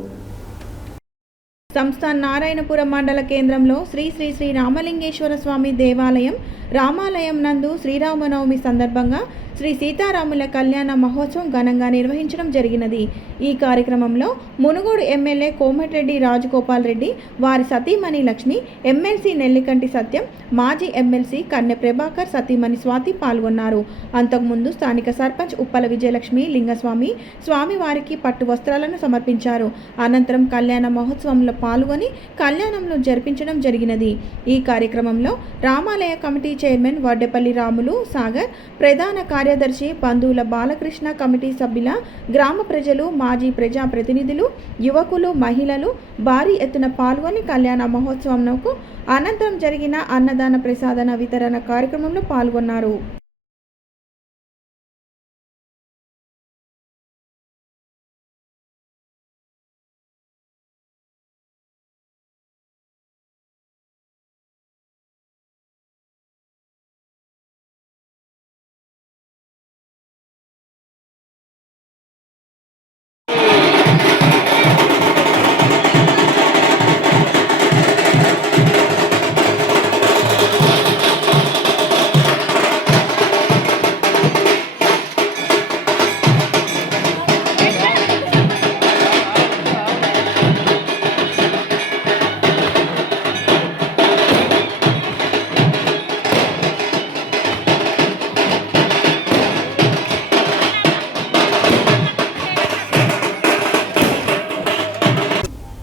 సంస్థాన్ నారాయణపురం మండల కేంద్రంలో శ్రీ శ్రీ శ్రీ రామలింగేశ్వర స్వామి దేవాలయం రామాలయం నందు శ్రీరామనవమి సందర్భంగా శ్రీ సీతారాముల కళ్యాణ మహోత్సవం ఘనంగా నిర్వహించడం జరిగినది. ఈ కార్యక్రమంలో మునుగోడు ఎమ్మెల్యే కోమటిరెడ్డి రాజగోపాల్ రెడ్డి, వారి సతీమణి లక్ష్మి, ఎమ్మెల్సీ నెల్లికంటి సత్యం, మాజీ ఎమ్మెల్సీ కన్నె ప్రభాకర్, సతీమణి స్వాతి పాల్గొన్నారు. అంతకుముందు స్థానిక సర్పంచ్ ఉప్పల విజయలక్ష్మి లింగస్వామి స్వామివారికి పట్టు వస్త్రాలను సమర్పించారు. అనంతరం కళ్యాణ మహోత్సవంలో పాల్గొని కళ్యాణంలో జరిపించడం జరిగినది. ఈ కార్యక్రమంలో రామాలయ కమిటీ చైర్మన్ వడ్డేపల్లి రాములు సాగర్, ప్రధాన కార్యదర్శి బంధువుల బాలకృష్ణ, కమిటీ సభ్యుల, గ్రామ ప్రజలు, మాజీ ప్రజాప్రతినిధులు, యువకులు, మహిళలు భారీ ఎత్తున పాల్గొని కళ్యాణ మహోత్సవంకు అనంతరం జరిగిన అన్నదాన ప్రసాదన వితరణ కార్యక్రమంలో పాల్గొన్నారు.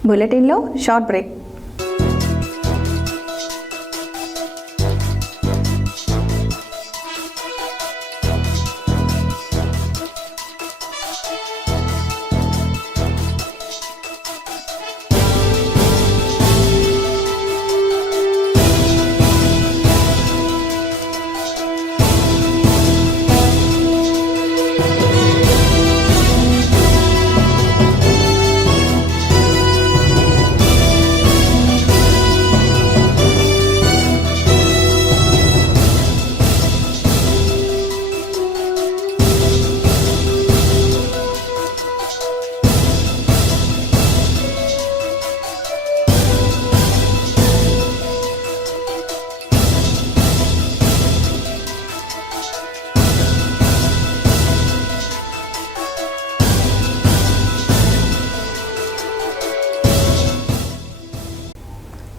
బులెటిన్లో short break.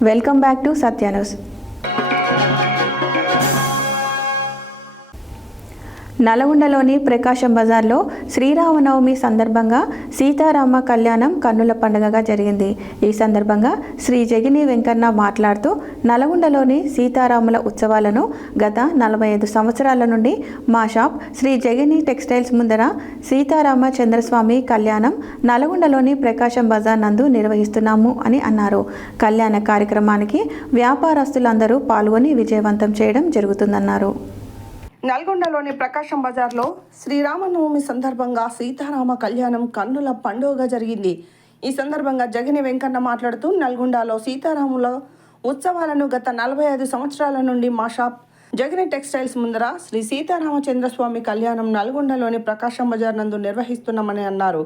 Welcome back to Satya news. నల్గొండలోని ప్రకాశం బజార్లో శ్రీరామనవమి సందర్భంగా సీతారామ కళ్యాణం కన్నుల పండుగగా జరిగింది. ఈ సందర్భంగా శ్రీ జగిని వెంకన్న మాట్లాడుతూ నల్గొండలోని సీతారాముల ఉత్సవాలను గత 45 సంవత్సరాల నుండి మా షాప్ శ్రీ జగిని టెక్స్టైల్స్ ముందర సీతారామ చంద్రస్వామి కళ్యాణం నల్గొండలోని ప్రకాశం బజార్ నందు నిర్వహిస్తున్నాము అని అన్నారు. కళ్యాణ కార్యక్రమానికి వ్యాపారస్తులందరూ పాల్గొని విజయవంతం చేయడం జరుగుతుందన్నారు. నల్గొండలోని ప్రకాశం బజార్లో శ్రీరామనవమి సందర్భంగా సీతారామ కళ్యాణం కన్నుల పండుగగా జరిగింది. ఈ సందర్భంగా జగిని వెంకన్న మాట్లాడుతూ నల్గొండలో సీతారాముల ఉత్సవాలను గత 45 సంవత్సరాల నుండి మా షాప్ జగిని టెక్స్టైల్స్ ముందర శ్రీ సీతారామచంద్రస్వామి కళ్యాణం నల్గొండలోని ప్రకాశం బజార్ నందు నిర్వహిస్తున్నామని అన్నారు.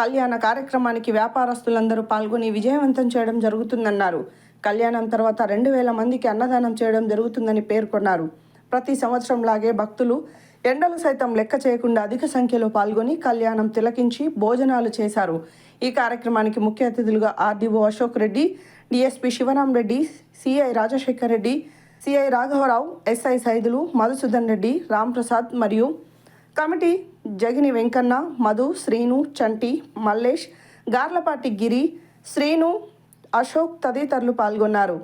కళ్యాణ కార్యక్రమానికి వ్యాపారస్తులందరూ పాల్గొని విజయవంతం చేయడం జరుగుతుందన్నారు. కళ్యాణం తర్వాత 2000 మందికి అన్నదానం చేయడం జరుగుతుందని పేర్కొన్నారు. ప్రతి సంవత్సరం లాగే భక్తులు ఎండలు సైతం లెక్క చేయకుండా అధిక సంఖ్యలో పాల్గొని కళ్యాణం తిలకించి భోజనాలు చేశారు. ఈ కార్యక్రమానికి ముఖ్య అతిథులుగా RDO Ashok Reddy, DSP Sivaram Reddy, CI Rajasekhar Reddy, CI రాఘవరావు, ఎస్ఐ సైదులు, మధుసూదన్ రెడ్డి, రాంప్రసాద్ మరియు కమిటీ జగిని వెంకన్న, మధు, శ్రీను, చంటి, మల్లేష్, గార్లపాటి గిరి, శ్రీను, అశోక్ తదితరులు పాల్గొన్నారు.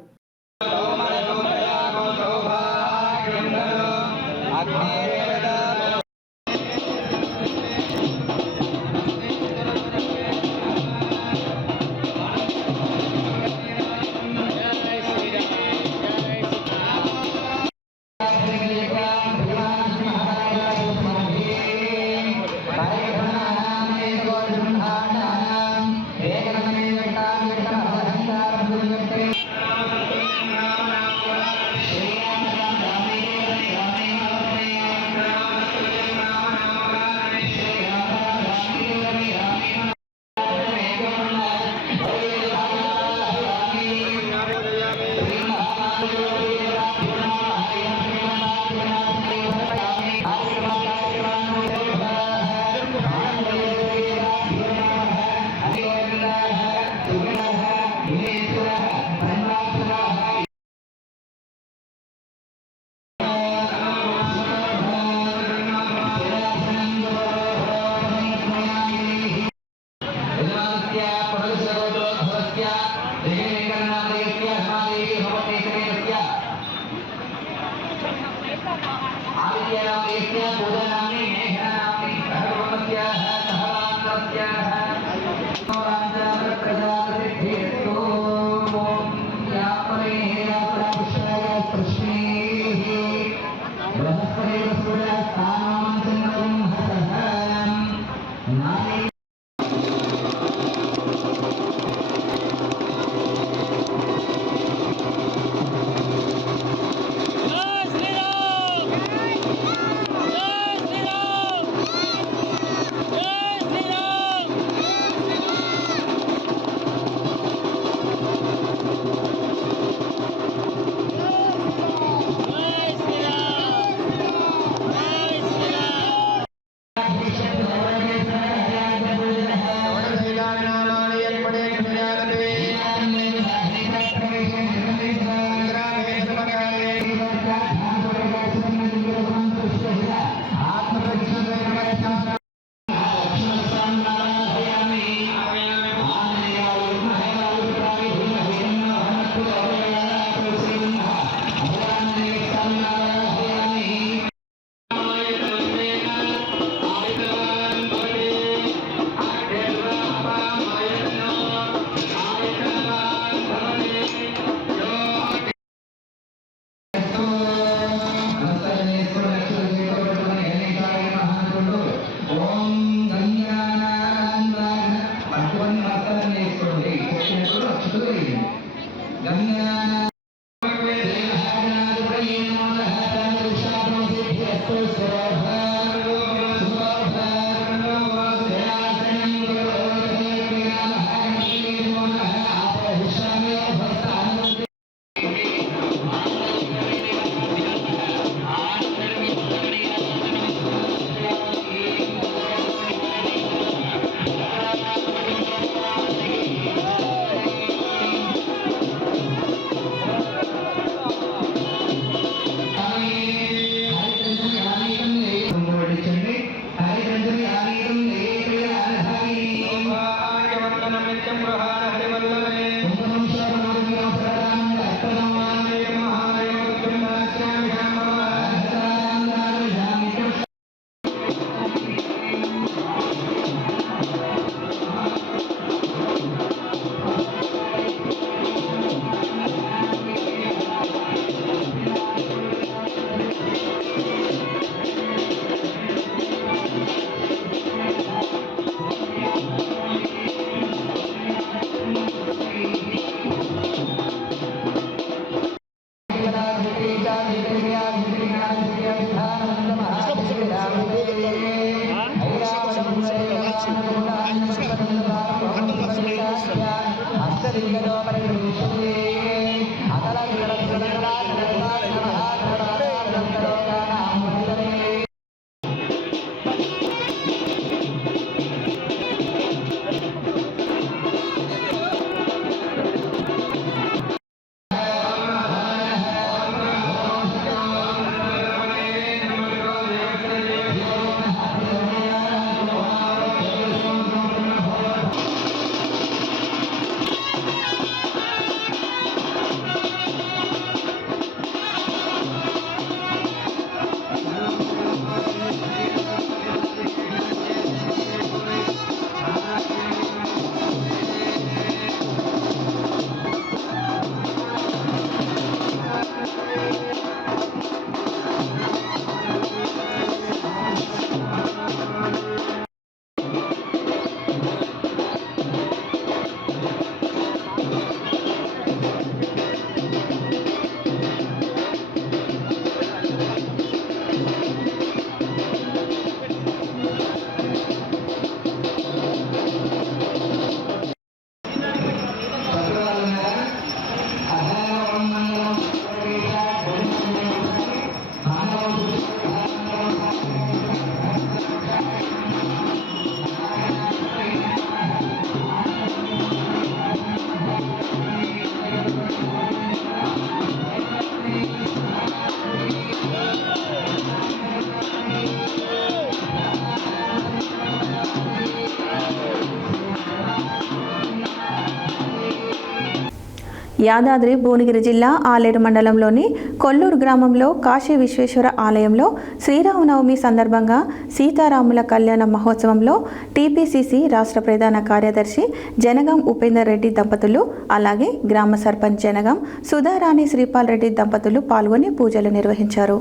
యాదాద్రి భువనగిరి జిల్లా ఆలేరు మండలంలోని కొల్లూరు గ్రామంలో కాశీ విశ్వేశ్వర ఆలయంలో శ్రీరామనవమి సందర్భంగా సీతారాముల కళ్యాణ మహోత్సవంలో టీపీసీసీ రాష్ట్ర ప్రధాన కార్యదర్శి జనగం ఉపేందర్ రెడ్డి దంపతులు అలాగే గ్రామ సర్పంచ్ జనగం సుధారాణి శ్రీపాల్ రెడ్డి దంపతులు పాల్గొని పూజలు నిర్వహించారు.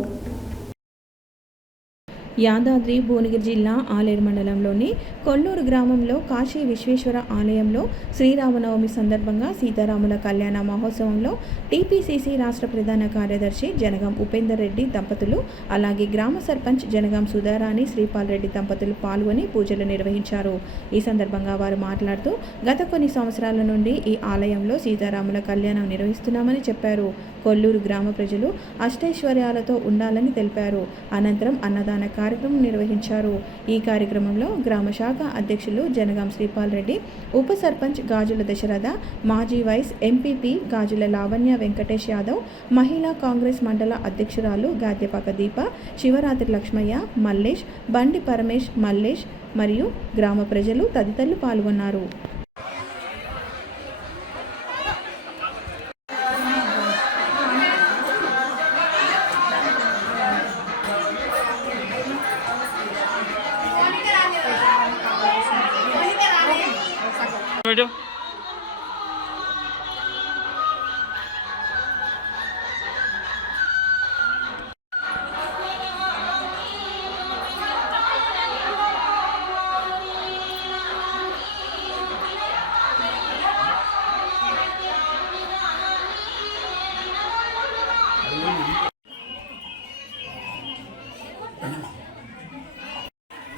యాదాద్రి భువనగిరి జిల్లా ఆలేరు మండలంలోని కొల్లూరు గ్రామంలో కాశీ విశ్వేశ్వర ఆలయంలో శ్రీరామనవమి సందర్భంగా సీతారాముల కళ్యాణ మహోత్సవంలో టీపీసీసీ రాష్ట్ర ప్రధాన కార్యదర్శి జనగం ఉపేందర్ రెడ్డి దంపతులు అలాగే గ్రామ సర్పంచ్ జనగం సుధారాణి శ్రీపాల్ రెడ్డి దంపతులు పాల్గొని పూజలు నిర్వహించారు. ఈ సందర్భంగా వారు మాట్లాడుతూ గత కొన్ని సంవత్సరాల నుండి ఈ ఆలయంలో సీతారాముల కళ్యాణం నిర్వహిస్తున్నామని చెప్పారు. కొల్లూరు గ్రామ ప్రజలు అష్టైశ్వర్యాలతో ఉండాలని తెలిపారు. అనంతరం అన్నదాన కార్యక్రమం నిర్వహించారు. ఈ కార్యక్రమంలో గ్రామ శాఖ అధ్యక్షులు జనగాం శ్రీపాల్ రెడ్డి, ఉప సర్పంచ్ గాజుల దశరథ, మాజీ వైస్ ఎంపీపీ గాజుల లావణ్య వెంకటేష్ యాదవ్, మహిళా కాంగ్రెస్ మండల అధ్యక్షురాలు గాద్యపాక దీప, శివరాత్రి లక్ష్మయ్య, మల్లేష్, బండి పరమేష్, మల్లేష్ మరియు గ్రామ ప్రజలు తదితరులు పాల్గొన్నారు.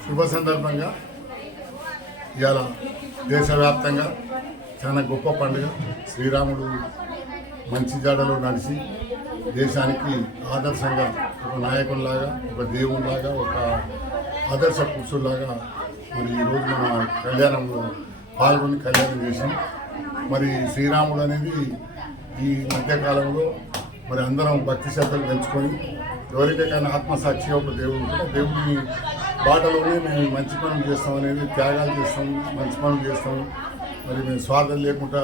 శుభ సందర్భంగా ఇవాళ దేశవ్యాప్తంగా చాలా గొప్ప పండుగ. శ్రీరాముడు మంచి జాడలో నడిచి దేశానికి ఆదర్శంగా ఒక నాయకుల్లాగా, ఒక దేవునిలాగా, ఒక ఆదర్శ పురుషుల్లాగా మరి ఈరోజు మన కళ్యాణంలో పాల్గొని కళ్యాణం చేసాం. మరి శ్రీరాముడు అనేది ఈ మధ్యకాలంలో మరి అందరం భక్తి శ్రద్ధలు పెంచుకొని ఎవరికైనా ఆత్మసాక్షిగా ఒక దేవుడు ఉంటే దేవుని బాటలోనే మేము మంచి పనులు చేస్తాం అనేది, త్యాగాలు చేస్తాం, మంచి పనులు చేస్తాం, మరి మేము స్వార్థం లేకుండా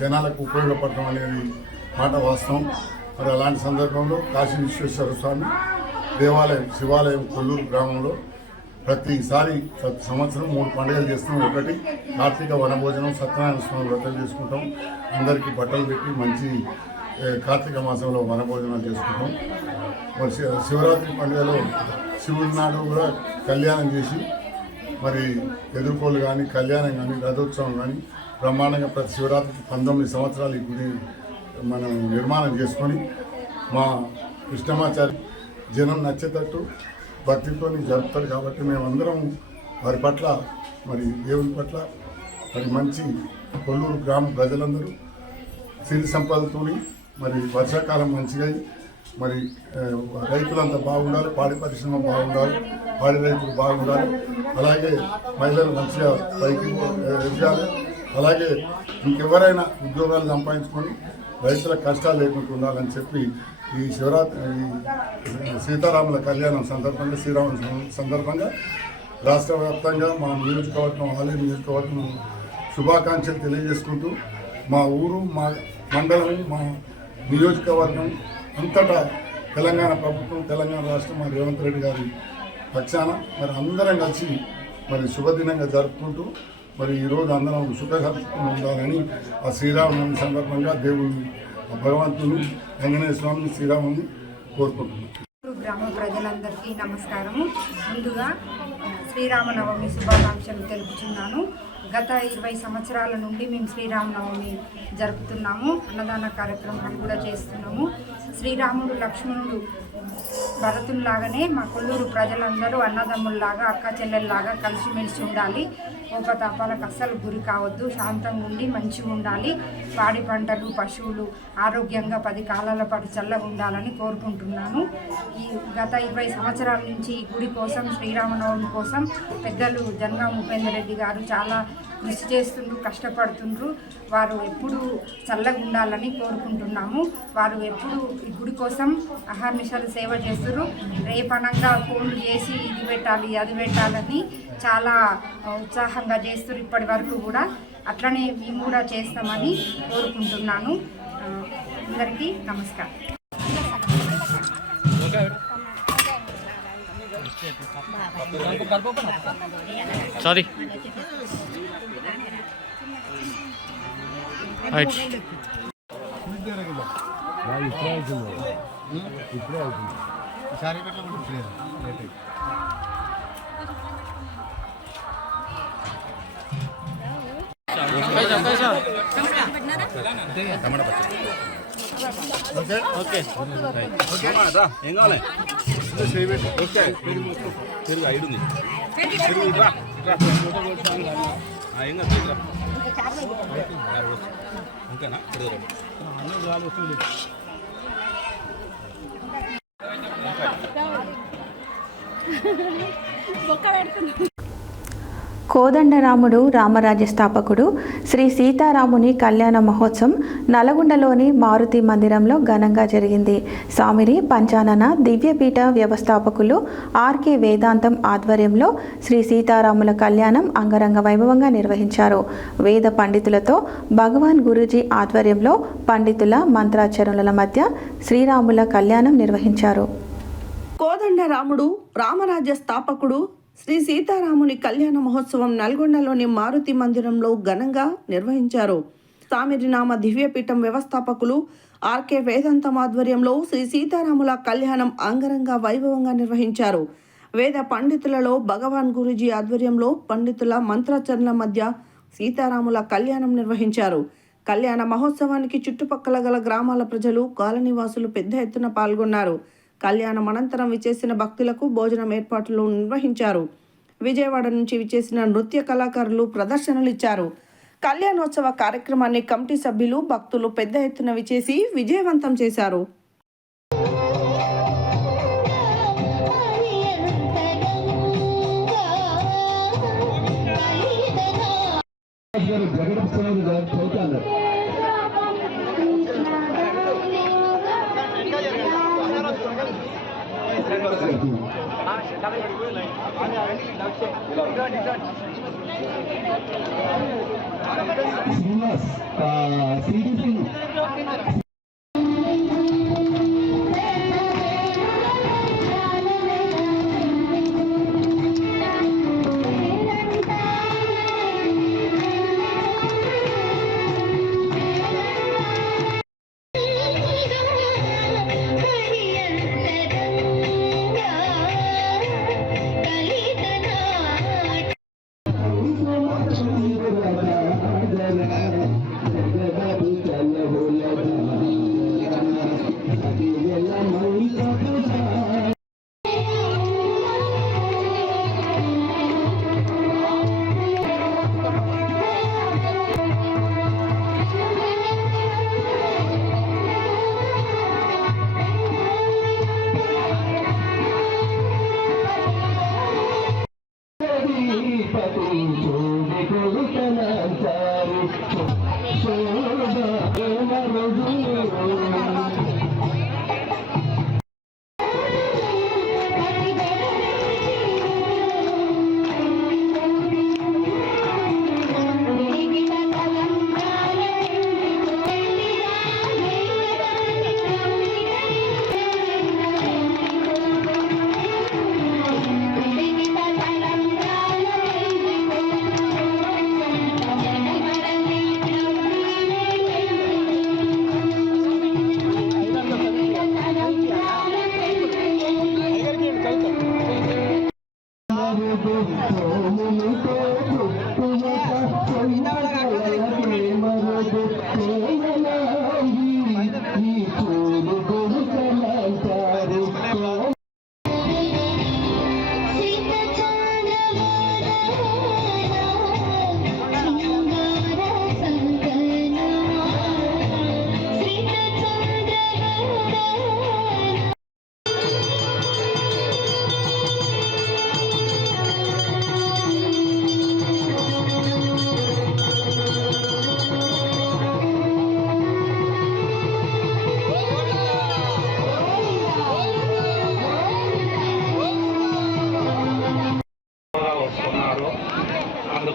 జనాలకు ఉపయోగపడటం అనేది మాట వాస్తవం. మరి అలాంటి సందర్భంలో కాశీ విశ్వేశ్వర స్వామి దేవాలయం శివాలయం కొల్లూరు గ్రామంలో ప్రతి సంవత్సరం 3 పండుగలు చేస్తాం. ఒకటి కార్తీక వనభోజనం, సత్యనారాయణ స్వామి వ్రతం చేసుకుంటాం, అందరికీ బట్టలు పెట్టి మంచి కార్తీక మాసంలో వనభోజనాలు చేసుకుంటాం. మరి శివరాత్రి పండుగలో శివుడి నాడు కూడా కళ్యాణం చేసి మరి ఎదుర్కోలు కానీ, కళ్యాణం కానీ, రథోత్సవం కానీ బ్రహ్మాండంగా ప్రతి శివరాత్రికి 19 సంవత్సరాలు ఈ గుడి మనం నిర్మాణం చేసుకొని మా కృష్ణమాచారి జనం నచ్చేటట్టు భక్తితో జరుపుతారు. కాబట్టి మేమందరం వారి పట్ల, మరి దేవుని పట్ల, మరి మంచి కొల్లూరు గ్రామ ప్రజలందరూ సిరి సంపదతో మరి వర్షాకాలం మంచిగా మరి రైతులంతా బాగుండాలి, పాడి పరిశ్రమ బాగుండాలి, పాడి రైతులు బాగుండాలి, అలాగే మహిళలు మంచిగా పైకి ఎదగాలి, అలాగే ఇంకెవరైనా ఉద్యోగాలు సంపాదించుకొని రైతుల కష్టాలు లేకుండా ఉండాలని చెప్పి ఈ సీతారాముల కళ్యాణం సందర్భంగా, శ్రీరామ సందర్భంగా రాష్ట్ర వ్యాప్తంగా మా నియోజకవర్గం, ఆలేరు నియోజకవర్గం శుభాకాంక్షలు తెలియజేసుకుంటూ మా ఊరు, మా మండలం, మా నియోజకవర్గం అంతటా తెలంగాణ ప్రభుత్వం, తెలంగాణ రాష్ట్రం, మరి రేవంత్ రెడ్డి గారి పక్షాన మరి అందరం కలిసి మరి శుభదినంగా జరుపుకుంటూ మరి ఈరోజు అందరం సుఖసంతృప్తిగా ఉండాలని ఆ శ్రీరామనవమి సందర్భంగా దేవుని భగవంతుని ఆంజనేయ స్వామిని శ్రీరాముని కోరుకుంటున్నాం. గ్రామ ప్రజలందరికీ నమస్కారము. ముందుగా శ్రీరామనవమి శుభాకాంక్షలు తెలుపుతున్నాను. గత 20 సంవత్సరాల నుండి మేము శ్రీరామనవమి జరుపుతున్నాము. అన్నదాన కార్యక్రమాలు కూడా చేస్తున్నాము. శ్రీరాముడు, లక్ష్మణుడు, భరతుల్లాగానే మా కొల్లూరు ప్రజలందరూ అన్నదమ్ముల్లాగా, అక్క చెల్లెల్లాగా కలిసిమెలిసి ఉండాలి. కోపతాపాలకు అస్సలు గురి కావద్దు. శాంతంగా ఉండి మంచిగా ఉండాలి. పాడి పంటలు, పశువులు ఆరోగ్యంగా 10 కాలాల పాటు చల్లగా ఉండాలని కోరుకుంటున్నాను. ఈ గత 20 సంవత్సరాల నుంచి ఈ గుడి కోసం, శ్రీరామనవమి కోసం పెద్దలు జనగాం ఉపేందర్ రెడ్డి గారు చాలా కృషి చేస్తుండ్రు, కష్టపడుతుండ్రు. వారు ఎప్పుడు చల్లగా ఉండాలని కోరుకుంటున్నాము. వారు ఎప్పుడు ఈ గుడి కోసం అహర్నిశలు సేవ చేస్తున్నారు. రేపనంగా ఫోన్లు చేసి ఇది పెట్టాలి అది పెట్టాలని చాలా ఉత్సాహంగా చేస్తున్నారు ఇప్పటి వరకు కూడా. అట్లనే మేము కూడా చేస్తామని కోరుకుంటున్నాను. అందరికీ నమస్కారం. సారీ ఏం కావాలి పెరుగు 5 ఉంది ఏం కాదు ఓకేనా కోదండరాముడు రామరాజ్య స్థాపకుడు శ్రీ సీతారాముని కళ్యాణ మహోత్సవం నల్గొండలోని మారుతి మందిరంలో ఘనంగా జరిగింది. సామిరి పంచానన దివ్యపీఠ వ్యవస్థాపకులు ఆర్కే వేదాంతం ఆధ్వర్యంలో శ్రీ సీతారాముల కళ్యాణం అంగరంగ వైభవంగా నిర్వహించారు. వేద పండితులతో భగవాన్ గురూజీ ఆధ్వర్యంలో పండితుల మంత్రాచరణల మధ్య శ్రీరాముల కళ్యాణం నిర్వహించారు. కోదండరాముడు రామరాజ్య స్థాపకుడు శ్రీ సీతారాముని కళ్యాణ మహోత్సవం నల్గొండలోని మారుతి మందిరంలో ఘనంగా నిర్వహించారు. సామిరినామ దివ్యపీఠం వ్యవస్థాపకులు ఆర్కే వేదాంతం ఆధ్వర్యంలో శ్రీ సీతారాముల కళ్యాణం అంగరంగ వైభవంగా నిర్వహించారు. వేద పండితులలో భగవాన్ గురూజీ ఆధ్వర్యంలో పండితుల మంత్రాచరణల మధ్య సీతారాముల కళ్యాణం నిర్వహించారు. కళ్యాణ మహోత్సవానికి చుట్టుపక్కల గల గ్రామాల ప్రజలు, కాలనీవాసులు పెద్ద ఎత్తున పాల్గొన్నారు. కళ్యాణం అనంతరం విచేసిన భక్తులకు భోజనం ఏర్పాట్లు నిర్వహించారు. విజయవాడ నుంచి విచేసిన నృత్య కళాకారులు ప్రదర్శనలు ఇచ్చారు. కళ్యాణోత్సవ కార్యక్రమాన్ని కమిటీ సభ్యులు, భక్తులు పెద్ద ఎత్తున విచేసి విజయవంతం చేశారు.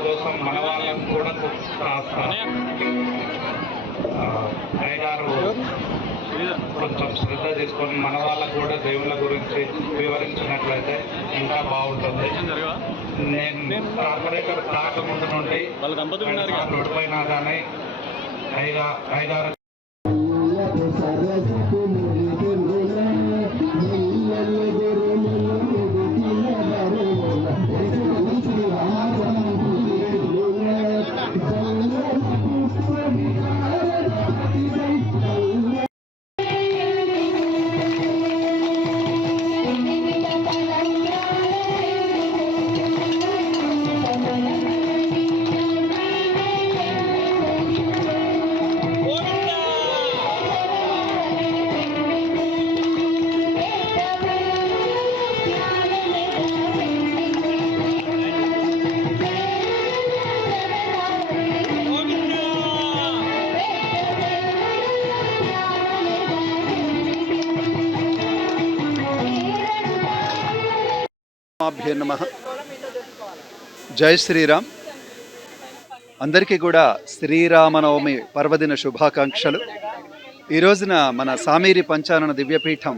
అందుకోసం మన వాళ్ళకు కూడా అయ్యగారు కొంచెం శ్రద్ధ తీసుకొని మన వాళ్ళకు కూడా దేవుళ్ళ గురించి వివరించినట్లయితే ఇంకా బాగుంటుంది. నేను కార్పొరేటర్ కాకముందు నుండి విడిపోయినా కానీ అయ్యగారు నమః. జై శ్రీరామ్. అందరికీ కూడా శ్రీరామనవమి పర్వదిన శుభాకాంక్షలు. ఈ రోజున మన సామీరి పంచానన దివ్యపీఠం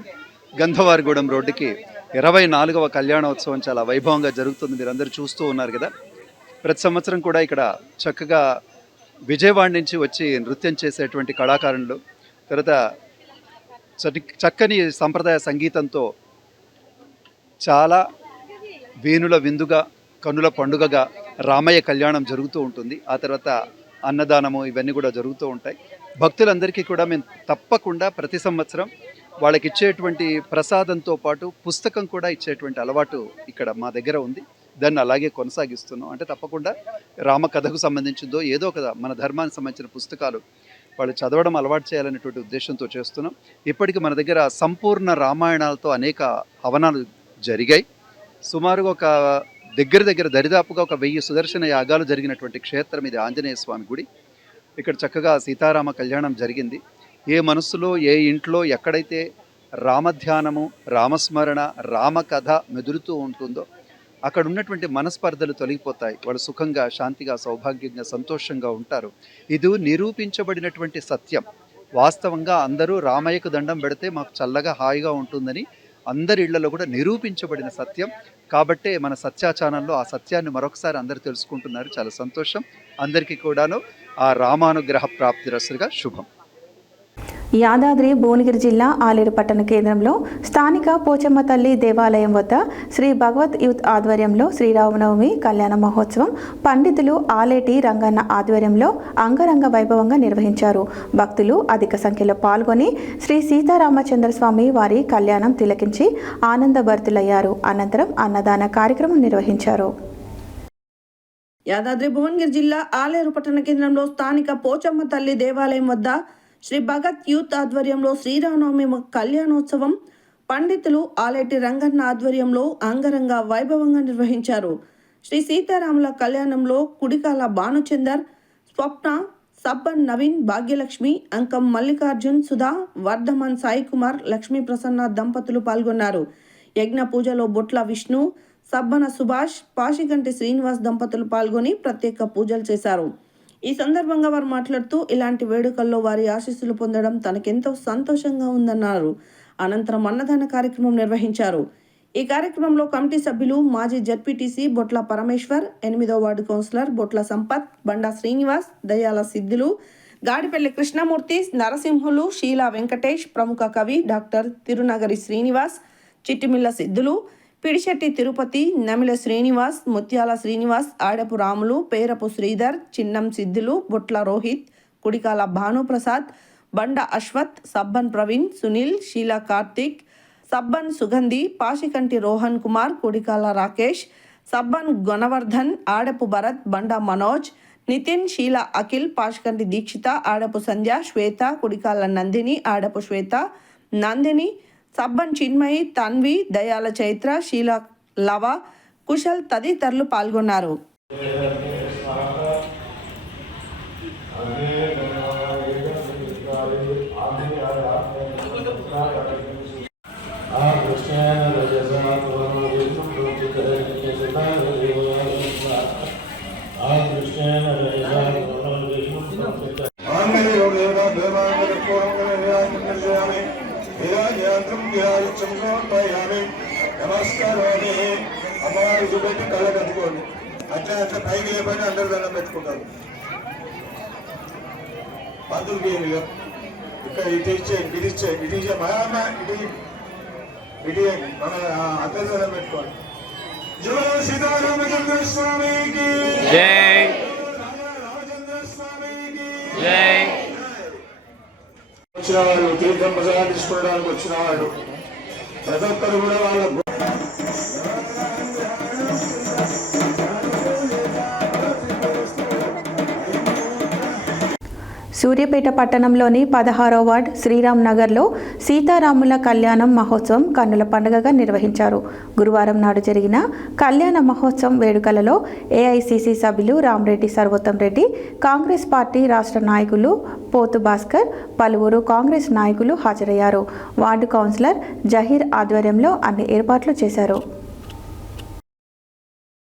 గంధవారిగూడెం రోడ్డుకి 24వ కళ్యాణోత్సవం చాలా వైభవంగా జరుగుతుంది. మీరందరూ చూస్తూ ఉన్నారు కదా. ప్రతి సంవత్సరం కూడా ఇక్కడ చక్కగా విజయవాడ నుంచి వచ్చి నృత్యం చేసేటువంటి కళాకారులు, తర్వాత చక్కని సంప్రదాయ సంగీతంతో చాలా వేణుల విందుగా, కన్నుల పండుగగా రామయ్య కళ్యాణం జరుగుతూ ఉంటుంది. ఆ తర్వాత అన్నదానము ఇవన్నీ కూడా జరుగుతూ ఉంటాయి. భక్తులందరికీ కూడా మేము తప్పకుండా ప్రతి సంవత్సరం వాళ్ళకి ఇచ్చేటువంటి ప్రసాదంతో పాటు పుస్తకం కూడా ఇచ్చేటువంటి అలవాటు ఇక్కడ మా దగ్గర ఉంది. దాన్ని అలాగే కొనసాగిస్తున్నాం. అంటే తప్పకుండా రామకథకు సంబంధించిందో ఏదో ఒక మన ధర్మానికి సంబంధించిన పుస్తకాలు వాళ్ళు చదవడం అలవాటు చేయాలనేటువంటి ఉద్దేశంతో చేస్తున్నాం. ఇప్పటికీ మన దగ్గర సంపూర్ణ రామాయణాలతో అనేక హవనాలు జరిగాయి. సుమారుగా ఒక దగ్గర దరిదాపుగా ఒక 1000 సుదర్శన యాగాలు జరిగినటువంటి క్షేత్రం ఇది ఆంజనేయ స్వామి గుడి. ఇక్కడ చక్కగా సీతారామ కళ్యాణం జరిగింది. ఏ మనస్సులో, ఏ ఇంట్లో ఎక్కడైతే రామధ్యానము, రామస్మరణ, రామకథ మెదులుతూ ఉంటుందో అక్కడ ఉన్నటువంటి మనస్పర్ధలు తొలగిపోతాయి. వాళ్ళు సుఖంగా, శాంతిగా, సౌభాగ్యంగా, సంతోషంగా ఉంటారు. ఇది నిరూపించబడినటువంటి సత్యం. వాస్తవంగా అందరూ రామయ్యకు దండం పెడితే మాకు చల్లగా హాయిగా ఉంటుందని అందరి ఇళ్లలో కూడా నిరూపించబడిన సత్యం. కాబట్టే మన సత్య ఛానల్లో ఆ సత్యాన్ని మరొకసారి అందరూ తెలుసుకుంటున్నారు. చాలా సంతోషం. అందరికీ కూడాను ఆ రామానుగ్రహ ప్రాప్తిరస్తుగా శుభం. యాదాద్రి భువనగిరి జిల్లా ఆలేరు పట్టణ కేంద్రంలో స్థానిక పోచమ్మ తల్లి దేవాలయం వద్ద శ్రీ భగవత్ యూత్ ఆధ్వర్యంలో శ్రీరామనవమి కళ్యాణ మహోత్సవం పండితులు ఆలేటి రంగన్న ఆధ్వర్యంలో అంగరంగ వైభవంగా నిర్వహించారు. భక్తులు అధిక సంఖ్యలో పాల్గొని శ్రీ సీతారామచంద్ర స్వామి వారి కళ్యాణం తిలకించి ఆనందభరితులయ్యారు. అనంతరం అన్నదాన కార్యక్రమం నిర్వహించారు. యాదాద్రి భువనగిరి జిల్లా ఆలేరు పట్టణ కేంద్రంలో స్థానిక పోచమ్మ తల్లి దేవాలయం వద్ద శ్రీ భగత్ యూత్ ఆధ్వర్యంలో శ్రీరామనవమి కళ్యాణోత్సవం పండితులు ఆలేటి రంగన్న ఆధ్వర్యంలో అంగరంగ వైభవంగా నిర్వహించారు. శ్రీ సీతారాముల కళ్యాణంలో కుడికాల భానుచందర్, స్వప్న, సబ్బన్ నవీన్, భాగ్యలక్ష్మి, అంకం మల్లికార్జున్, సుధా, వర్ధమన్ సాయి కుమార్, లక్ష్మీ ప్రసన్న దంపతులు పాల్గొన్నారు. యజ్ఞ పూజలో బొట్ల విష్ణు, సబ్బన సుభాష్, పాషిగంటి శ్రీనివాస్ దంపతులు పాల్గొని ప్రత్యేక పూజలు చేశారు. ఈ సందర్భంగా వారు మాట్లాడుతూ ఇలాంటి వేడుకల్లో వారి ఆశీస్సులు పొందడం తనకెంతో సంతోషంగా ఉందన్నారు. అనంతరం అన్నదాన కార్యక్రమం నిర్వహించారు. ఈ కార్యక్రమంలో కమిటీ సభ్యులు మాజీ జడ్పీటీసీ బొట్ల పరమేశ్వర్, 8వ వార్డు కౌన్సిలర్ బొట్ల సంపత్, బండా శ్రీనివాస్, దయాల సిద్ధులు, గాడిపల్లి కృష్ణమూర్తి, నరసింహులు, షీలా వెంకటేష్, ప్రముఖ కవి డాక్టర్ తిరునగరి శ్రీనివాస్, చిట్టిమిల్ల సిద్ధులు, పిడిశెట్టి తిరుపతి, నమిల శ్రీనివాస్, ముత్యాల శ్రీనివాస్, ఆడపు రాములు, పేరపు శ్రీధర్, చిన్నం సిద్ధులు, బొట్ల రోహిత్, కుడికాల భానుప్రసాద్, బండ అశ్వత్, సబ్బన్ ప్రవీణ్, సునీల్, షీలా కార్తిక్, సబ్బన్ సుగంధి, పాషికంటి రోహన్ కుమార్, కుడికాల రాకేష్, సబ్బన్ గొనవర్ధన్, ఆడపు భరత్, బండ మనోజ్, నితిన్, షీలా అఖిల్, పాషికంటి దీక్షిత, ఆడపు సంధ్య, శ్వేత, కుడికాల నందిని, ఆడపు శ్వేత, నందిని, సబ్బన్ చిన్మయి, తన్వి, దయాల చైత్ర, శీల లవ, కుశల్ తదితరులు పాల్గొన్నారు. ఆ నమస్కారాన్ని అమ్మవారి చూపెట్టి కళ్ళ కట్టుకోండి. అట్లా అట్లా పైకి లేపండి, అందరు దండం పెట్టుకుంటారు. పంతులు బియ్యం ఇక్కడ ఇటు ఇచ్చేయండి, ఇటు ఇచ్చేయండి, ఇటు ఇచ్చే మా అమ్మ ఇటు మన అందరు దండం పెట్టుకోండి. జయ సీతారామచంద్ర స్వామికి జై. రామచంద్ర స్వామికి జై. వచ్చిన వాళ్ళు తీర్థం ప్రసాదం తీసుకోవడానికి వచ్చిన వాళ్ళు ప్రతి ఒక్కరు కూడా వాళ్ళ సూర్యాపేట పట్టణంలోని 16వ వార్డ్ శ్రీరామ్ నగర్లో సీతారాముల కళ్యాణం మహోత్సవం కన్నుల పండుగగా నిర్వహించారు. గురువారం నాడు జరిగిన కళ్యాణ మహోత్సవం వేడుకలలో ఏఐసిసి సభ్యులు రామరెడ్డి సర్వోత్తం రెడ్డి, కాంగ్రెస్ పార్టీ రాష్ట్ర నాయకులు పోతు భాస్కర్, పలువురు కాంగ్రెస్ నాయకులు హాజరయ్యారు. వార్డు కౌన్సిలర్ జహీర్ ఆధ్వర్యంలో అన్ని ఏర్పాట్లు చేశారు.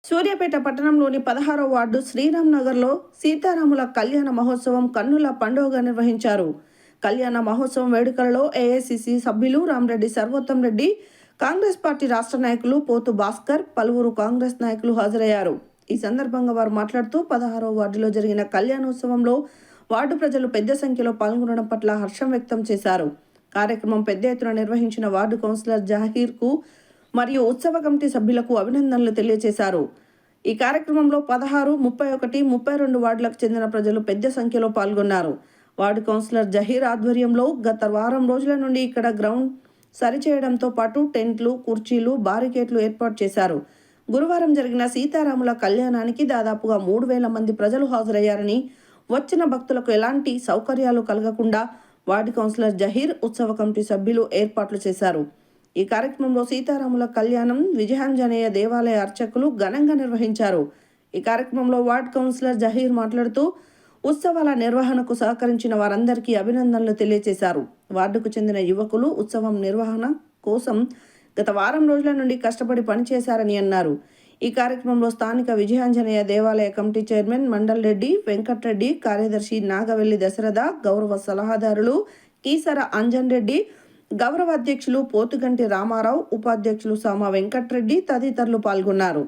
సూర్యాపేట పట్టణంలోని 16వ వార్డు శ్రీరామ్ నగర్లో సీతారాముల కళ్యాణ మహోత్సవం కన్నుల పండుగగా నిర్వహించారు. కళ్యాణ మహోత్సవం వేడుకలలో ఏఐసిసి సభ్యులు రామరెడ్డి సర్వోత్తం రెడ్డి, కాంగ్రెస్ పార్టీ రాష్ట్ర నాయకులు పోతు భాస్కర్, పలువురు కాంగ్రెస్ నాయకులు హాజరయ్యారు. ఈ సందర్భంగా వారు మాట్లాడుతూ 16వ వార్డులో జరిగిన కళ్యాణోత్సవంలో వార్డు ప్రజలు పెద్ద సంఖ్యలో పాల్గొనడం పట్ల హర్షం వ్యక్తం చేశారు. కార్యక్రమం పెద్ద ఎత్తున నిర్వహించిన వార్డు కౌన్సిలర్ జహీర్కు మరియు ఉత్సవ కమిటీ సభ్యులకు అభినందనలు తెలియజేశారు. ఈ కార్యక్రమంలో 16, 31, 32 వార్డులకు చెందిన ప్రజలు పెద్ద సంఖ్యలో పాల్గొన్నారు. వార్డు కౌన్సిలర్ జహీర్ ఆధ్వర్యంలో గత వారం రోజుల నుండి ఇక్కడ గ్రౌండ్ సరిచేయడంతో పాటు టెంట్లు, కుర్చీలు, బారికేట్లు ఏర్పాటు చేశారు. గురువారం జరిగిన సీతారాముల కళ్యాణానికి దాదాపుగా 3000 మంది ప్రజలు హాజరయ్యారని, వచ్చిన భక్తులకు ఎలాంటి సౌకర్యాలు కలగకుండా వార్డు కౌన్సిలర్ జహీర్, ఉత్సవ కమిటీ సభ్యులు ఏర్పాట్లు చేశారు. ఈ కార్యక్రమంలో సీతారాముల కళ్యాణం విజయాంజనేయ దేవాలయ అర్చకులు ఘనంగా నిర్వహించారు. ఈ కార్యక్రమంలో వార్డ్ కౌన్సిలర్ జహీర్ మాట్లాడుతూ ఉత్సవాల నిర్వహణకు సహకరించిన వారందరికీ అభినందనలు తెలియజేశారు. వార్డుకు చెందిన యువకులు ఉత్సవం నిర్వహణ కోసం గత వారం రోజుల నుండి కష్టపడి పనిచేశారని అన్నారు. ఈ కార్యక్రమంలో స్థానిక విజయాంజనేయ దేవాలయ కమిటీ చైర్మన్ మండల్ రెడ్డి, వెంకట్రెడ్డి, కార్యదర్శి నాగవెల్లి దశరథ, గౌరవ సలహాదారులు కీసర అంజన్ రెడ్డి, గౌరవ అధ్యక్షులు పోతుగంటి రామారావు, ఉపాధ్యక్షులు సామ వెంకట్రెడ్డి తదితరులు పాల్గొన్నారు.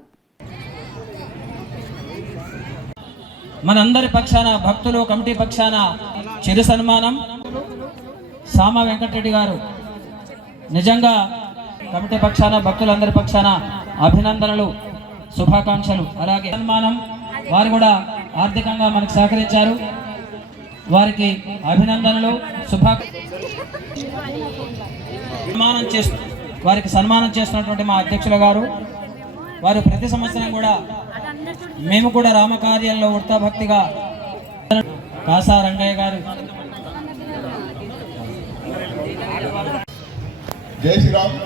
మనందరి పక్షాన భక్తులు కమిటీ పక్షాన చిరు సన్మానం సామ వెంకటరెడ్డి గారు. నిజంగా కమిటీ పక్షాన భక్తులందరి పక్షాన అభినందనలు, శుభాకాంక్షలు. అలాగే సన్మానం వారు కూడా ఆర్థికంగా మనకు సహకరించారు. వారికి అభినందనలు, వారికి సన్మానం చేస్తున్నటువంటి మా అధ్యక్షుల గారు, వారు ప్రతి సంవత్సరం కూడా మేము కూడా రామకార్యంలో ఉడతాభక్తిగా కాసా రంగయ్య గారు, జై శ్రీరామ్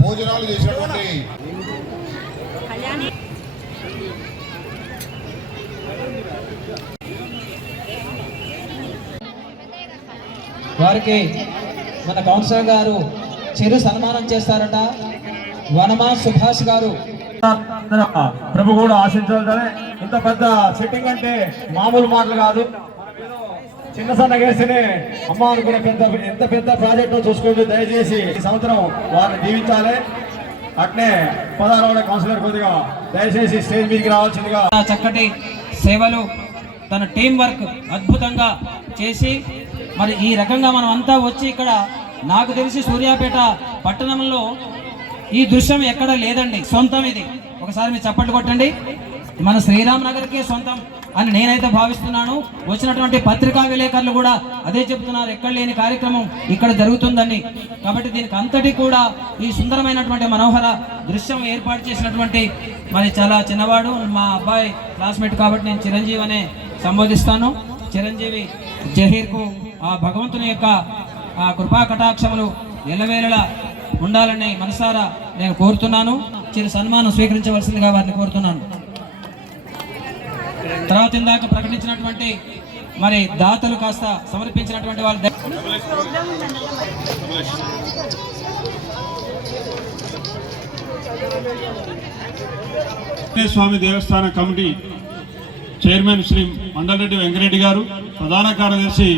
భోజనాలు చేసినటువంటి వారికి మన కౌన్సిలర్ గారు చిరు సన్మానం చేస్తారట. వనమా సుభాష్ గారు. ప్రభు కూడా ఆశించాలి. ఇంత పెద్ద సెట్టింగ్ అంటే మామూలు మాటలు కాదు. చిన్న సన్నగేస్తేనే అమ్మ అనుకునే ఎంత పెద్ద ప్రాజెక్టు చూసుకోండి. దయచేసి ఈ సంవత్సరం వారిని దీవించాలి. అట్నే 16వ కౌన్సిలర్ కొద్దిగా దయచేసి స్టేజ్ మీదకి రావాల్సిందిగా. చక్కటి సేవలు, తన టీం వర్క్ అద్భుతంగా చేసి మరి ఈ రకంగా మనం అంతా వచ్చి ఇక్కడ, నాకు తెలిసి సూర్యాపేట పట్టణంలో ఈ దృశ్యం ఎక్కడ లేదండి. సొంతం ఇది. ఒకసారి మీరు చప్పట్లు కొట్టండి. మన శ్రీరామ్ నగర్కే సొంతం అని నేనైతే భావిస్తున్నాను. వచ్చినటువంటి పత్రికా విలేకరులు కూడా అదే చెప్తున్నారు, ఎక్కడ లేని కార్యక్రమం ఇక్కడ జరుగుతుందని. కాబట్టి దీనికి అంతటి కూడా ఈ సుందరమైనటువంటి మనోహర దృశ్యం ఏర్పాటు చేసినటువంటి మరి చాలా చిన్నవాడు మా అబ్బాయి క్లాస్మేట్ కాబట్టి నేను చిరంజీవి అనే సంబోధిస్తాను. చిరంజీవి జహీర్కు ఆ భగవంతుని యొక్క ఆ కృపా కటాక్షములు ఎల్లవేళలా ఉండాలని మనసారా నేను కోరుతున్నాను. చిరు సన్మానం స్వీకరించవలసిందిగా వారిని కోరుతున్నాను. తర్వాత ఇందాక ప్రకటించినటువంటి మరి దాతలు కాస్త సమర్పించినటువంటి వాళ్ళు స్వామి దేవస్థాన కమిటీ చైర్మన్ శ్రీ మండలరెడ్డి వెంకరెడ్డి గారు, ప్రధాన కార్యదర్శి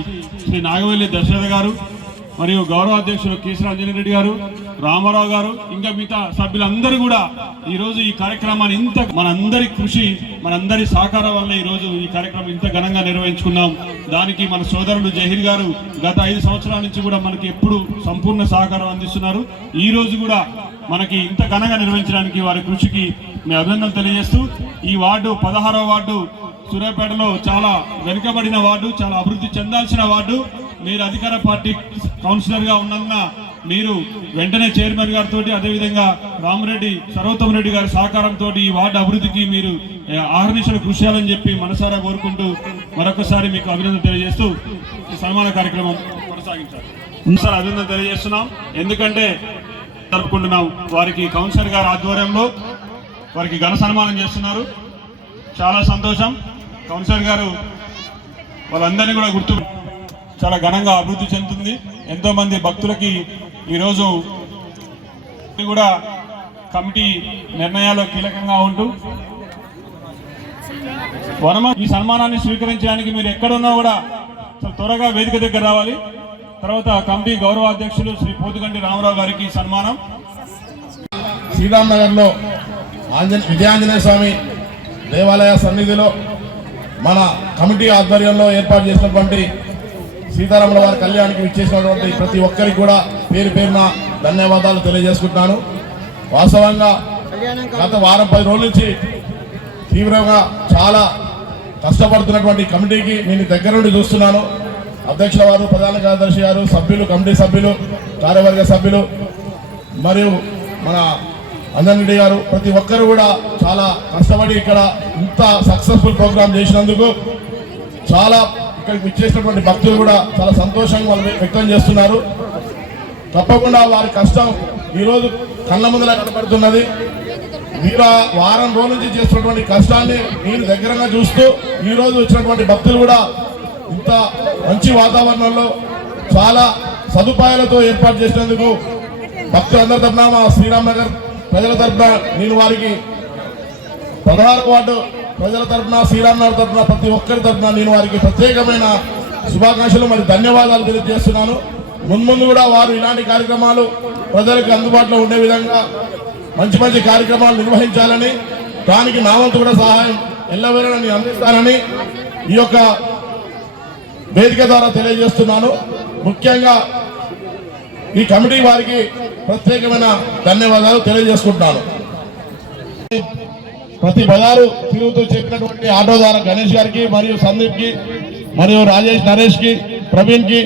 శ్రీ నాగవెల్లి దశరథ గారు, మరియు గౌరవ అధ్యక్షులు కేసరి రెడ్డి గారు, రామారావు గారు, ఇంకా మిగతా సభ్యులందరూ కూడా ఈరోజు ఈ కార్యక్రమాన్ని మనందరి కృషి, మనందరి సహకారం వల్ల ఈరోజు ఈ కార్యక్రమం ఇంత ఘనంగా నిర్వహించుకున్నాం. దానికి మన సోదరులు జహీర్ గారు గత 5 సంవత్సరాల నుంచి కూడా మనకి ఎప్పుడు సంపూర్ణ సహకారం అందిస్తున్నారు. ఈ రోజు కూడా మనకి ఇంత ఘనంగా నిర్వహించడానికి వారి కృషికి మేము అభినందనలు తెలియజేస్తూ, ఈ వార్డు 16వ వార్డు సూర్యాపేటలో చాలా వెనుకబడిన వార్డు, చాలా అభివృద్ధి చెందాల్సిన వార్డు. మీరు అధికార పార్టీ కౌన్సిలర్గా ఉన్నందున మీరు వెంటనే చైర్మన్ గారితో, అదేవిధంగా రామరెడ్డి సర్వోత్తమ రెడ్డి గారి సహకారంతో ఈ వార్డు అభివృద్ధికి మీరు ఆహర్నిశలు కృషి చేయాలని చెప్పి మనసారా కోరుకుంటూ మరొకసారి మీకు అభినందన తెలియజేస్తూ ఈ సన్మాన కార్యక్రమం కొనసాగించారు. సార్ అభినందన తెలియజేస్తున్నాం. ఎందుకంటే జరుపుకుంటున్నాం, వారికి కౌన్సిలర్ గారి ఆధ్వర్యంలో వారికి ఘన సన్మానం చేస్తున్నారు. చాలా సంతోషం. కౌన్సిలర్ గారు వాళ్ళందరినీ కూడా గుర్తు చాలా ఘనంగా అభివృద్ధి చెందుతుంది. ఎంతో మంది భక్తులకి ఈరోజు కూడా కమిటీ నిర్ణయాలు కీలకంగా ఉంటూ ఈ సన్మానాన్ని స్వీకరించడానికి మీరు ఎక్కడున్నా కూడా త్వరగా వేదిక దగ్గర రావాలి. తర్వాత కమిటీ గౌరవ అధ్యక్షులు శ్రీ పోతుగంటి రామారావు గారికి సన్మానం. శ్రీరామ్ నగర్లో విజయాంజనేయ స్వామి దేవాలయ సన్నిధిలో మన కమిటీ ఆధ్వర్యంలో ఏర్పాటు చేసినటువంటి సీతారాముల వారి కళ్యాణానికి విచ్చేసినటువంటి ప్రతి ఒక్కరికి కూడా పేరు పేరున ధన్యవాదాలు తెలియజేసుకుంటున్నాను. వాస్తవంగా గత వారం 10 రోజుల నుంచి తీవ్రంగా చాలా కష్టపడుతున్నటువంటి కమిటీకి నేను దగ్గర నుండి చూస్తున్నాను. అధ్యక్షుల వారు, ప్రధాన కార్యదర్శి గారు, సభ్యులు, కమిటీ సభ్యులు, కార్యవర్గ సభ్యులు మరియు మన అంజన్ గారు, ప్రతి ఒక్కరు కూడా చాలా కష్టపడి ఇక్కడ ఇంత సక్సెస్ఫుల్ ప్రోగ్రామ్ చేసినందుకు చాలా ఇక్కడికి ఇచ్చేసినటువంటి భక్తులు కూడా చాలా సంతోషంగా వాళ్ళు వ్యక్తం చేస్తున్నారు. తప్పకుండా వారి కష్టం ఈరోజు కళ్ళ ముందర కనబడుతున్నది. మీరు వారం రోజుల నుంచి చేస్తున్నటువంటి కష్టాన్ని మీరు దగ్గరగా చూస్తూ ఈరోజు వచ్చినటువంటి భక్తులు కూడా ఇంత మంచి వాతావరణంలో చాలా సదుపాయాలతో ఏర్పాటు చేసినందుకు భక్తులందరి తరఫున, మా శ్రీరామ్ నగర్ ప్రజల తరఫున, నేను వారికి 16వ వార్డు ప్రజల తరఫున, శ్రీరామ్ నగర్ తరఫున, ప్రతి ఒక్కరి తరఫున నేను వారికి ప్రత్యేకమైన శుభాకాంక్షలు మరియు ధన్యవాదాలు తెలియజేస్తున్నాను. ముందు కూడా వారు ఇలాంటి కార్యక్రమాలు ప్రజలకు అందుబాటులో ఉండే విధంగా మంచి మంచి కార్యక్రమాలు నిర్వహించాలని, దానికి నా వంతు కూడా సహాయం ఎల్లవేళలా నేను అందిస్తానని ఈ యొక్క వేదిక ద్వారా తెలియజేస్తున్నాను. ముఖ్యంగా ఈ కమిటీ వారికి ప్రత్యేకమైన ధన్యవాదాలు తెలియజేసుకుంటున్నాను. ప్రతి బజారు తిరుగుతూ చెప్పినటువంటి ఆటో ద్వారా గణేష్ గారికి మరియు సందీప్ కి మరియు రాజేష్, నరేష్ కి, ప్రవీణ్ కి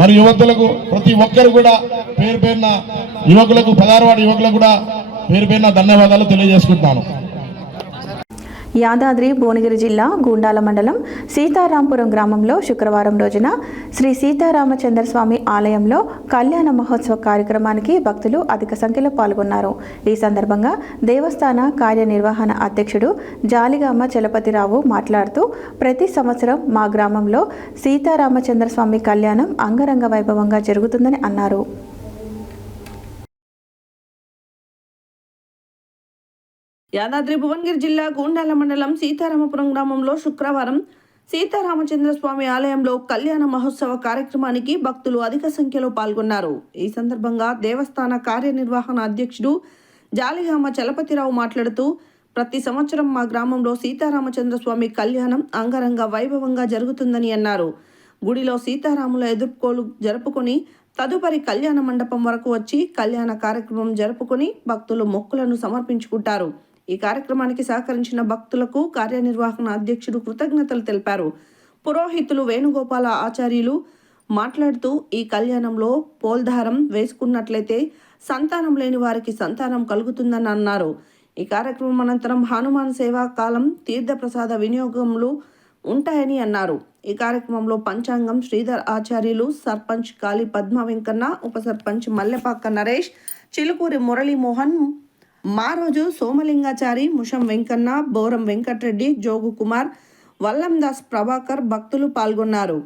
మరియు యువకులకు ప్రతి ఒక్కరు కూడా పేరు పేరున యువకులకు 16వ వార్డు యువకులకు కూడా పేరు పేరున ధన్యవాదాలు తెలియజేసుకుంటున్నాను. యాదాద్రి భువనగిరి జిల్లా గూండాల మండలం సీతారాంపురం గ్రామంలో శుక్రవారం రోజున శ్రీ సీతారామచంద్రస్వామి ఆలయంలో కళ్యాణ మహోత్సవ కార్యక్రమానికి భక్తులు అధిక సంఖ్యలో పాల్గొన్నారు. ఈ సందర్భంగా దేవస్థాన కార్యనిర్వహణ అధ్యక్షుడు జాలిగామ చలపతిరావు మాట్లాడుతూ, ప్రతి సంవత్సరం మా గ్రామంలో సీతారామచంద్రస్వామి కళ్యాణం అంగరంగ వైభవంగా జరుగుతుందని అన్నారు. యాదాద్రి భువనగిరి జిల్లా గూండాల మండలం సీతారామపురం గ్రామంలో శుక్రవారం సీతారామచంద్రస్వామి ఆలయంలో కళ్యాణ మహోత్సవ కార్యక్రమానికి భక్తులు అధిక సంఖ్యలో పాల్గొన్నారు. ఈ సందర్భంగా దేవస్థాన కార్యనిర్వహణ అధ్యక్షుడు జాలిగామ చలపతిరావు మాట్లాడుతూ, ప్రతి సంవత్సరం మా గ్రామంలో సీతారామచంద్రస్వామి కళ్యాణం అంగరంగ వైభవంగా జరుగుతుందని అన్నారు. గుడిలో సీతారాముల ఎదుర్కోలు జరుపుకొని తదుపరి కళ్యాణ మండపం వరకు వచ్చి కళ్యాణ కార్యక్రమం జరుపుకొని భక్తులు మొక్కులను సమర్పించుకుంటారు. ఈ కార్యక్రమానికి సహకరించిన భక్తులకు కార్యనిర్వహణ అధ్యక్షుడు కృతజ్ఞతలు తెలిపారు. పురోహితులు వేణుగోపాల ఆచార్యులు మాట్లాడుతూ, ఈ కళ్యాణంలో పోల్దారం వేసుకున్నట్లయితే సంతానం లేని వారికి సంతానం కలుగుతుందని అన్నారు. ఈ కార్యక్రమం అనంతరం హనుమాన్ సేవా కాలం తీర్థప్రసాద వినియోగములు ఉంటాయని అన్నారు. ఈ కార్యక్రమంలో పంచాంగం శ్రీధర్ ఆచార్యులు, సర్పంచ్ కాళీ పద్మ వెంకన్న, ఉప సర్పంచ్ మల్లెపాక నరేష్, చిలుకూరి మురళీమోహన్, మారోజు సోమలింగాచారి, ముషం వెంకన్న, బోరం వెంకటరెడ్డి, జోగు కుమార్, వల్లందాస్ ప్రభాకర్ భక్తులు పాల్గొన్నారు.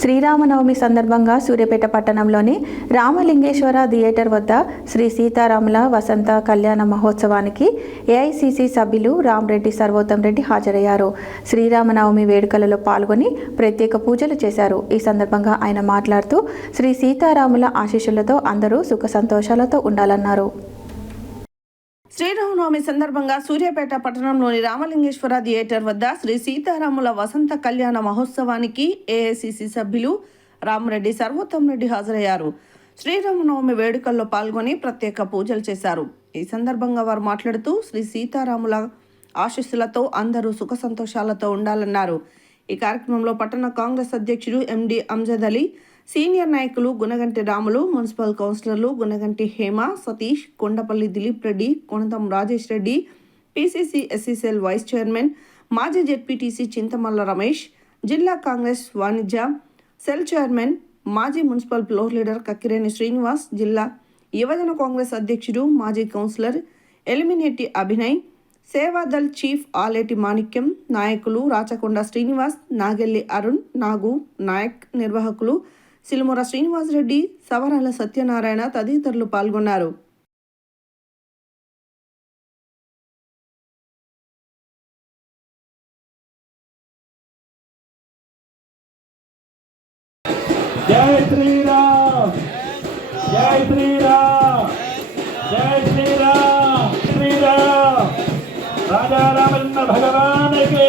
శ్రీరామనవమి సందర్భంగా సూర్యాపేట పట్టణంలోని రామలింగేశ్వర థియేటర్ వద్ద శ్రీ సీతారాముల వసంత కళ్యాణ మహోత్సవానికి ఏఐసిసి సభ్యులు రామరెడ్డి సర్వోత్తం రెడ్డి హాజరయ్యారు. శ్రీరామనవమి వేడుకలలో పాల్గొని ప్రత్యేక పూజలు చేశారు. ఈ సందర్భంగా ఆయన మాట్లాడుతూ శ్రీ సీతారాముల ఆశీస్సులతో అందరూ సుఖ సంతోషాలతో ఉండాలన్నారు. శ్రీరామనవమి సందర్భంగా సూర్యాపేట పట్టణంలోని రామలింగేశ్వర థియేటర్ వద్ద శ్రీ సీతారాముల వసంత కళ్యాణ మహోత్సవానికి ఏఐసిసి సభ్యులు రామరెడ్డి సర్వోత్తం రెడ్డి హాజరయ్యారు. శ్రీరామనవమి వేడుకల్లో పాల్గొని ప్రత్యేక పూజలు చేశారు. ఈ సందర్భంగా వారు మాట్లాడుతూ శ్రీ సీతారాముల ఆశీస్సులతో అందరూ సుఖ సంతోషాలతో ఉండాలన్నారు. ఈ కార్యక్రమంలో పట్టణ కాంగ్రెస్ అధ్యక్షుడు ఎండి అంజద్ అలీ, సీనియర్ నాయకులు గుణగంటి రాములు, మున్సిపల్ కౌన్సిలర్లు Gunaganti Hema, Satish, Kondapalli Dilip Reddy, Konatham Rajesh Reddy, PCC SCCL vice chairman, మాజీ జెడ్పీటీసీ చింతమల్ల రమేష్, జిల్లా కాంగ్రెస్ వాణిజ్య సెల్ చైర్మన్, మాజీ municipal floor leader Kakkireni Srinivas, జిల్లా యువజన కాంగ్రెస్ అధ్యక్షుడు మాజీ కౌన్సిలర్ ఎలిమినేటి అభినయ్, సేవాదల్ చీఫ్ ఆలేటి మాణిక్యం, నాయకులు రాచకొండ శ్రీనివాస్, నాగెల్లి అరుణ్, నాగు నాయక్, నిర్వాహకులు సిలుముర శ్రీనివాసరెడ్డి, సవరాల సత్యనారాయణ తదితరులు పాల్గొన్నారు. జై శ్రీరామ్, జై శ్రీరామ్, జై శ్రీరామ్, శ్రీరామ్ రాజా రామచంద్ర భగవానికి.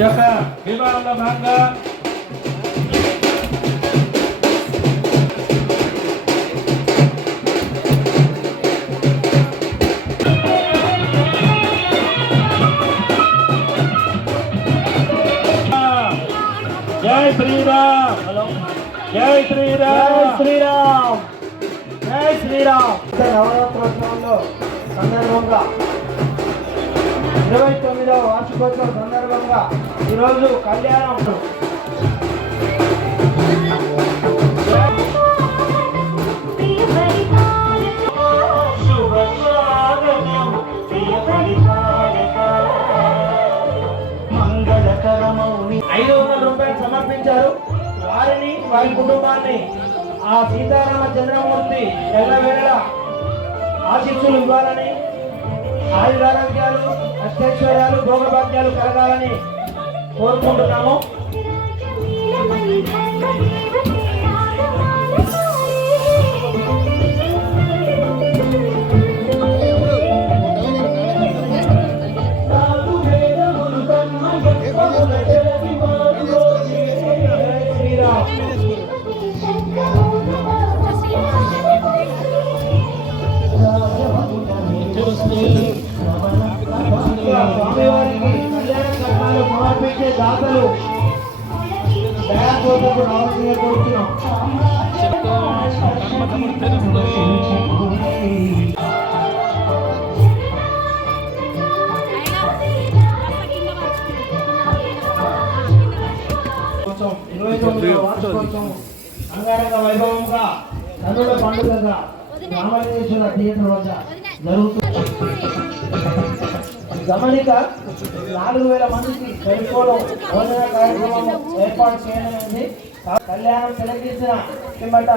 యొక్క వివాహంలో భాగంగా జై శ్రీరామ్, జై శ్రీరామ్, శ్రీరామ్, జై శ్రీరామ్. నవరాత్రోత్సవంలో సందర్భంగా 29వ వార్షికోత్సవం సందర్భంగా ఈరోజు కళ్యాణం మంగళకరమౌని 500 రూపాయలు సమర్పించారు. వారిని వారి కుటుంబాన్ని ఆ సీతారామ చంద్రమూర్తి ఎల్లవేళలా ఆశీస్సులు ఇవ్వాలని, ఆయురారోగ్యాలు, అష్టైశ్వర్యాలు, భోగభాగ్యాలు కలగాలని కోరుకుంటున్నాము. స్వామివారికి కళ్యాణ కర్మాలు సమర్పించే దాతలు దయాకోటకు రావాల్సిందిగా కోరుతున్నాం. అంగరంగ వైభవంగా కన్నుల పండుగగా రామలింగేశ్వర థియేటర్ వద్ద జరుగుతుంది. గమనిక 4000 మందికి సరిపోవడం భోజన కార్యక్రమం ఏర్పాటు చేయనుంది. కళ్యాణం తిలకించిన పిమ్మట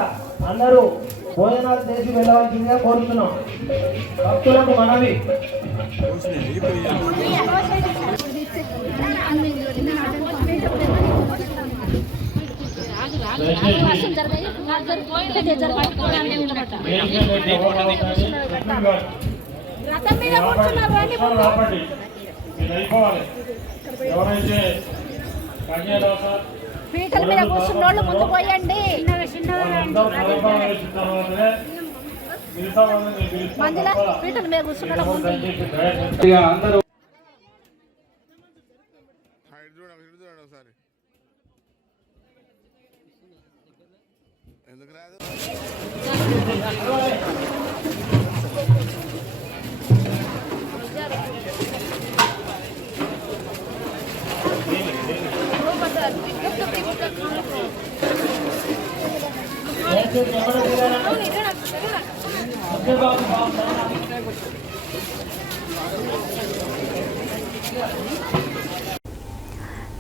అందరూ భోజనాలు చేసి వెళ్ళవలసిందిగా కోరుతున్నాం. భక్తులకు మనవి. ఎవరైతే పీటల మీద కూర్చున్నోళ్ళు ముందు పోయండి. మందిలో పీటల మీద కూర్చున్న ముందు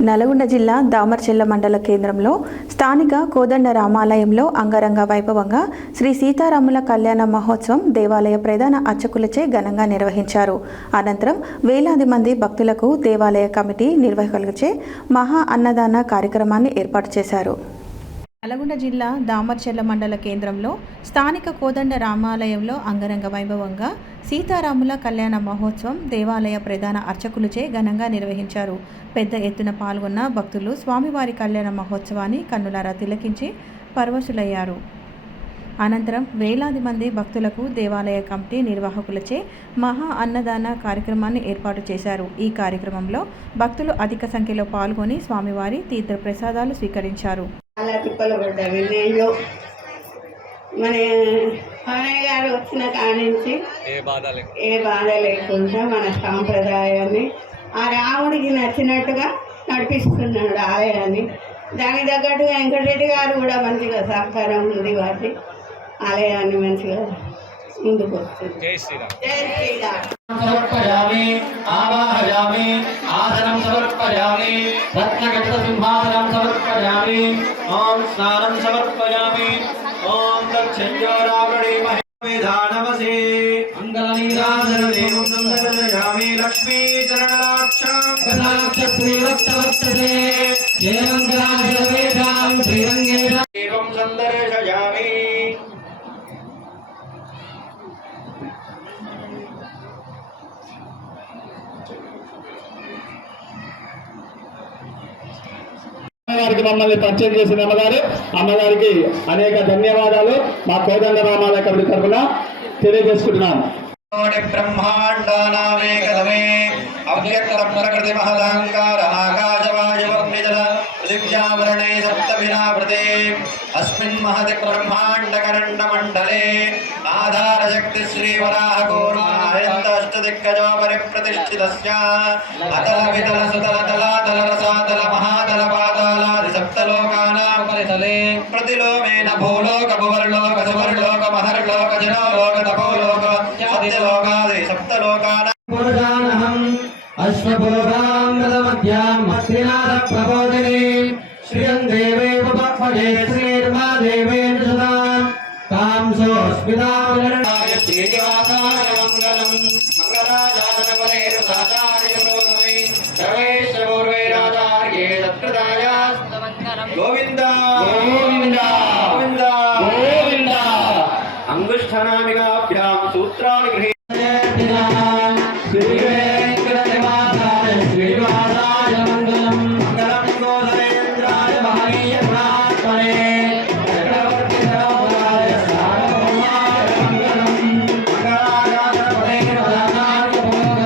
నల్గొండ జిల్లా దామర్చెల్ల మండల కేంద్రంలో స్థానిక కోదండ రామాలయంలో అంగరంగ వైభవంగా శ్రీ సీతారాముల కళ్యాణ మహోత్సవం దేవాలయ ప్రధాన అర్చకులచే ఘనంగా నిర్వహించారు. అనంతరం వేలాది మంది భక్తులకు దేవాలయ కమిటీ నిర్వాహకులచే మహా అన్నదాన కార్యక్రమాన్ని ఏర్పాటు చేశారు. నల్గొండ జిల్లా దామర్చెల్ల మండల కేంద్రంలో స్థానిక కోదండ రామాలయంలో అంగరంగ వైభవంగా సీతారాముల కళ్యాణ మహోత్సవం దేవాలయ ప్రధాన అర్చకులచే ఘనంగా నిర్వహించారు. పెద్ద ఎత్తున పాల్గొన్న భక్తులు స్వామివారి కళ్యాణ మహోత్సవాన్ని కన్నులారా తిలకించి పరవశులయ్యారు. అనంతరం వేలాది మంది భక్తులకు దేవాలయ కమిటీ నిర్వాహకులచే మహా అన్నదాన కార్యక్రమాన్ని ఏర్పాటు చేశారు. ఈ కార్యక్రమంలో భక్తులు అధిక సంఖ్యలో పాల్గొని స్వామివారి తీర్థ ప్రసాదాలు స్వీకరించారు. చాలా తిప్పలు పడ్డా విలేజ్లో మన అన్నయ్య గారు వచ్చిన కాడి నుంచి ఏ బాధ లేకుండా మన సాంప్రదాయాన్ని ఆ రాముడికి నచ్చినట్టుగా నడిపిస్తున్నాడు ఆలయాన్ని. దానికి తగ్గట్టుగా వెంకటరెడ్డి గారు కూడా మంచిగా సహకారం ఉంది. వాటి ఆలయాన్ని మంచిగా ముందుకు వస్తుంది. జై శ్రీరామ్. జై శ్రీరామ్. సమర్పయామి ఆవాహయామి ఆసనం సమర్పయామి రత్నఘట సింహాసనం సమర్పయామి ఓం స్నానం సమర్పయామి ఓం తచ్చంజోరావణి మహేధానమసి మంగళనీరాజనదేవం సుందరయామి లక్ష్మీ చరణాక్షం కథాక్ష శ్రీవత్సవత్సే జయమంగళాజవేదాం శ్రీరంగేణ ఏవం సందర్శయామి. అమ్మగారికి మమ్మల్ని పరిచయం చేసిన అమ్మగారికి అనేక ధన్యవాదాలు మా కోదండ రామాలయ కమిటీ తరఫున తెలియజేసుకుంటున్నాను. బ్రహ్మాండానామేకదమే అవ్యక్త ప్రకృతి మహదాంకార ఆకాశవాయువర్ణిజల పృథివ్యావరణే సప్తభినావృతే అస్మిన్ మహతి బ్రహ్మాండకరండ మండలే ఆధారశక్తి శ్రీవరాహ కూర్మాయంతష్టదిగ్గజో పరిప్రతిష్ఠితస్య అతల వితల సుతల తలాతల రసాతల మహాతల పాతాలాది సప్తలోకానాం పరితలే ప్రతిలోమేన భూలోక భువర్లోక సువర్లోక మహర్లోక జనోలోక తపోలోక సత్యలోకాది సప్తలోకానాం పురుషానహం అశ్వపురాంగదమధ్యాం మత్రినాథ ప్రబోధిని శ్రియం దేవే ఉపపదే శ్రీర్మాదేవేన సుతాం కాంసోస్మితాయ శ్రీనివాసాయ మంగళం మంగళాజాతనవరేరుదాచార్యమోదమై సర్వేశ్వరైరాచార్యే సత్కృతాయ గోవింద గోవింద గోవింద గోవింద. అంగుష్ఠనామికాభ్యాం సూత్రాన్ని గృహీ శ్రీనివాసాయ మంగళం మంగళం గోధరేంద్రాయ మహనీయ గుణాత్మనే చక్రవర్తి సరోవరాయ సార్వభౌమాయ మంగళం మంగళాజాతనవరేరుదాచార్యమోదమై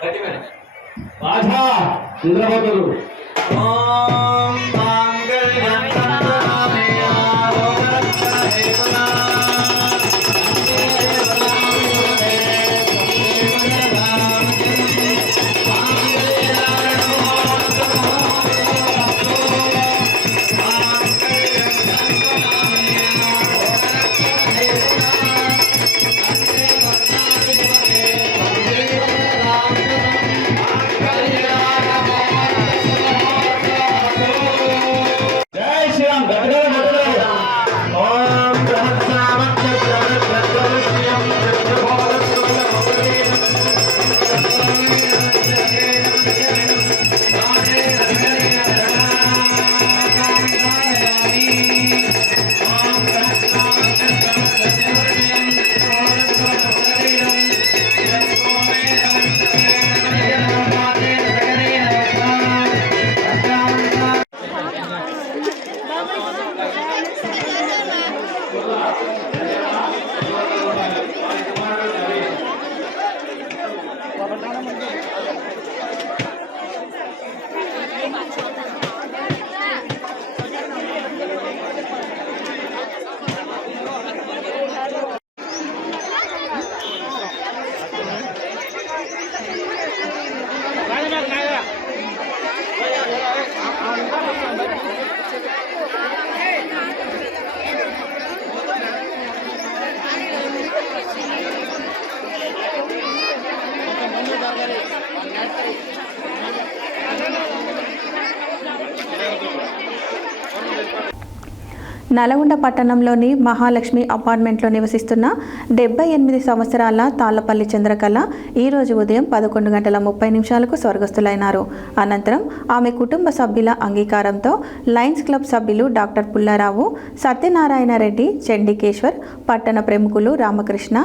బాధా నిద్రపోతారు. ఓం మాంగళ్యం నల్గొండ పట్టణంలోని మహాలక్ష్మి అపార్ట్మెంట్లో నివసిస్తున్న 78 సంవత్సరాల తాళ్లపల్లి చంద్రకళ ఈరోజు ఉదయం 11:30 స్వర్గస్థులైనారు. అనంతరం ఆమె కుటుంబ సభ్యుల అంగీకారంతో లయన్స్ క్లబ్ సభ్యులు డాక్టర్ పుల్లారావు, సత్యనారాయణ రెడ్డి, చండికేశ్వర్, పట్టణ ప్రముఖులు రామకృష్ణ,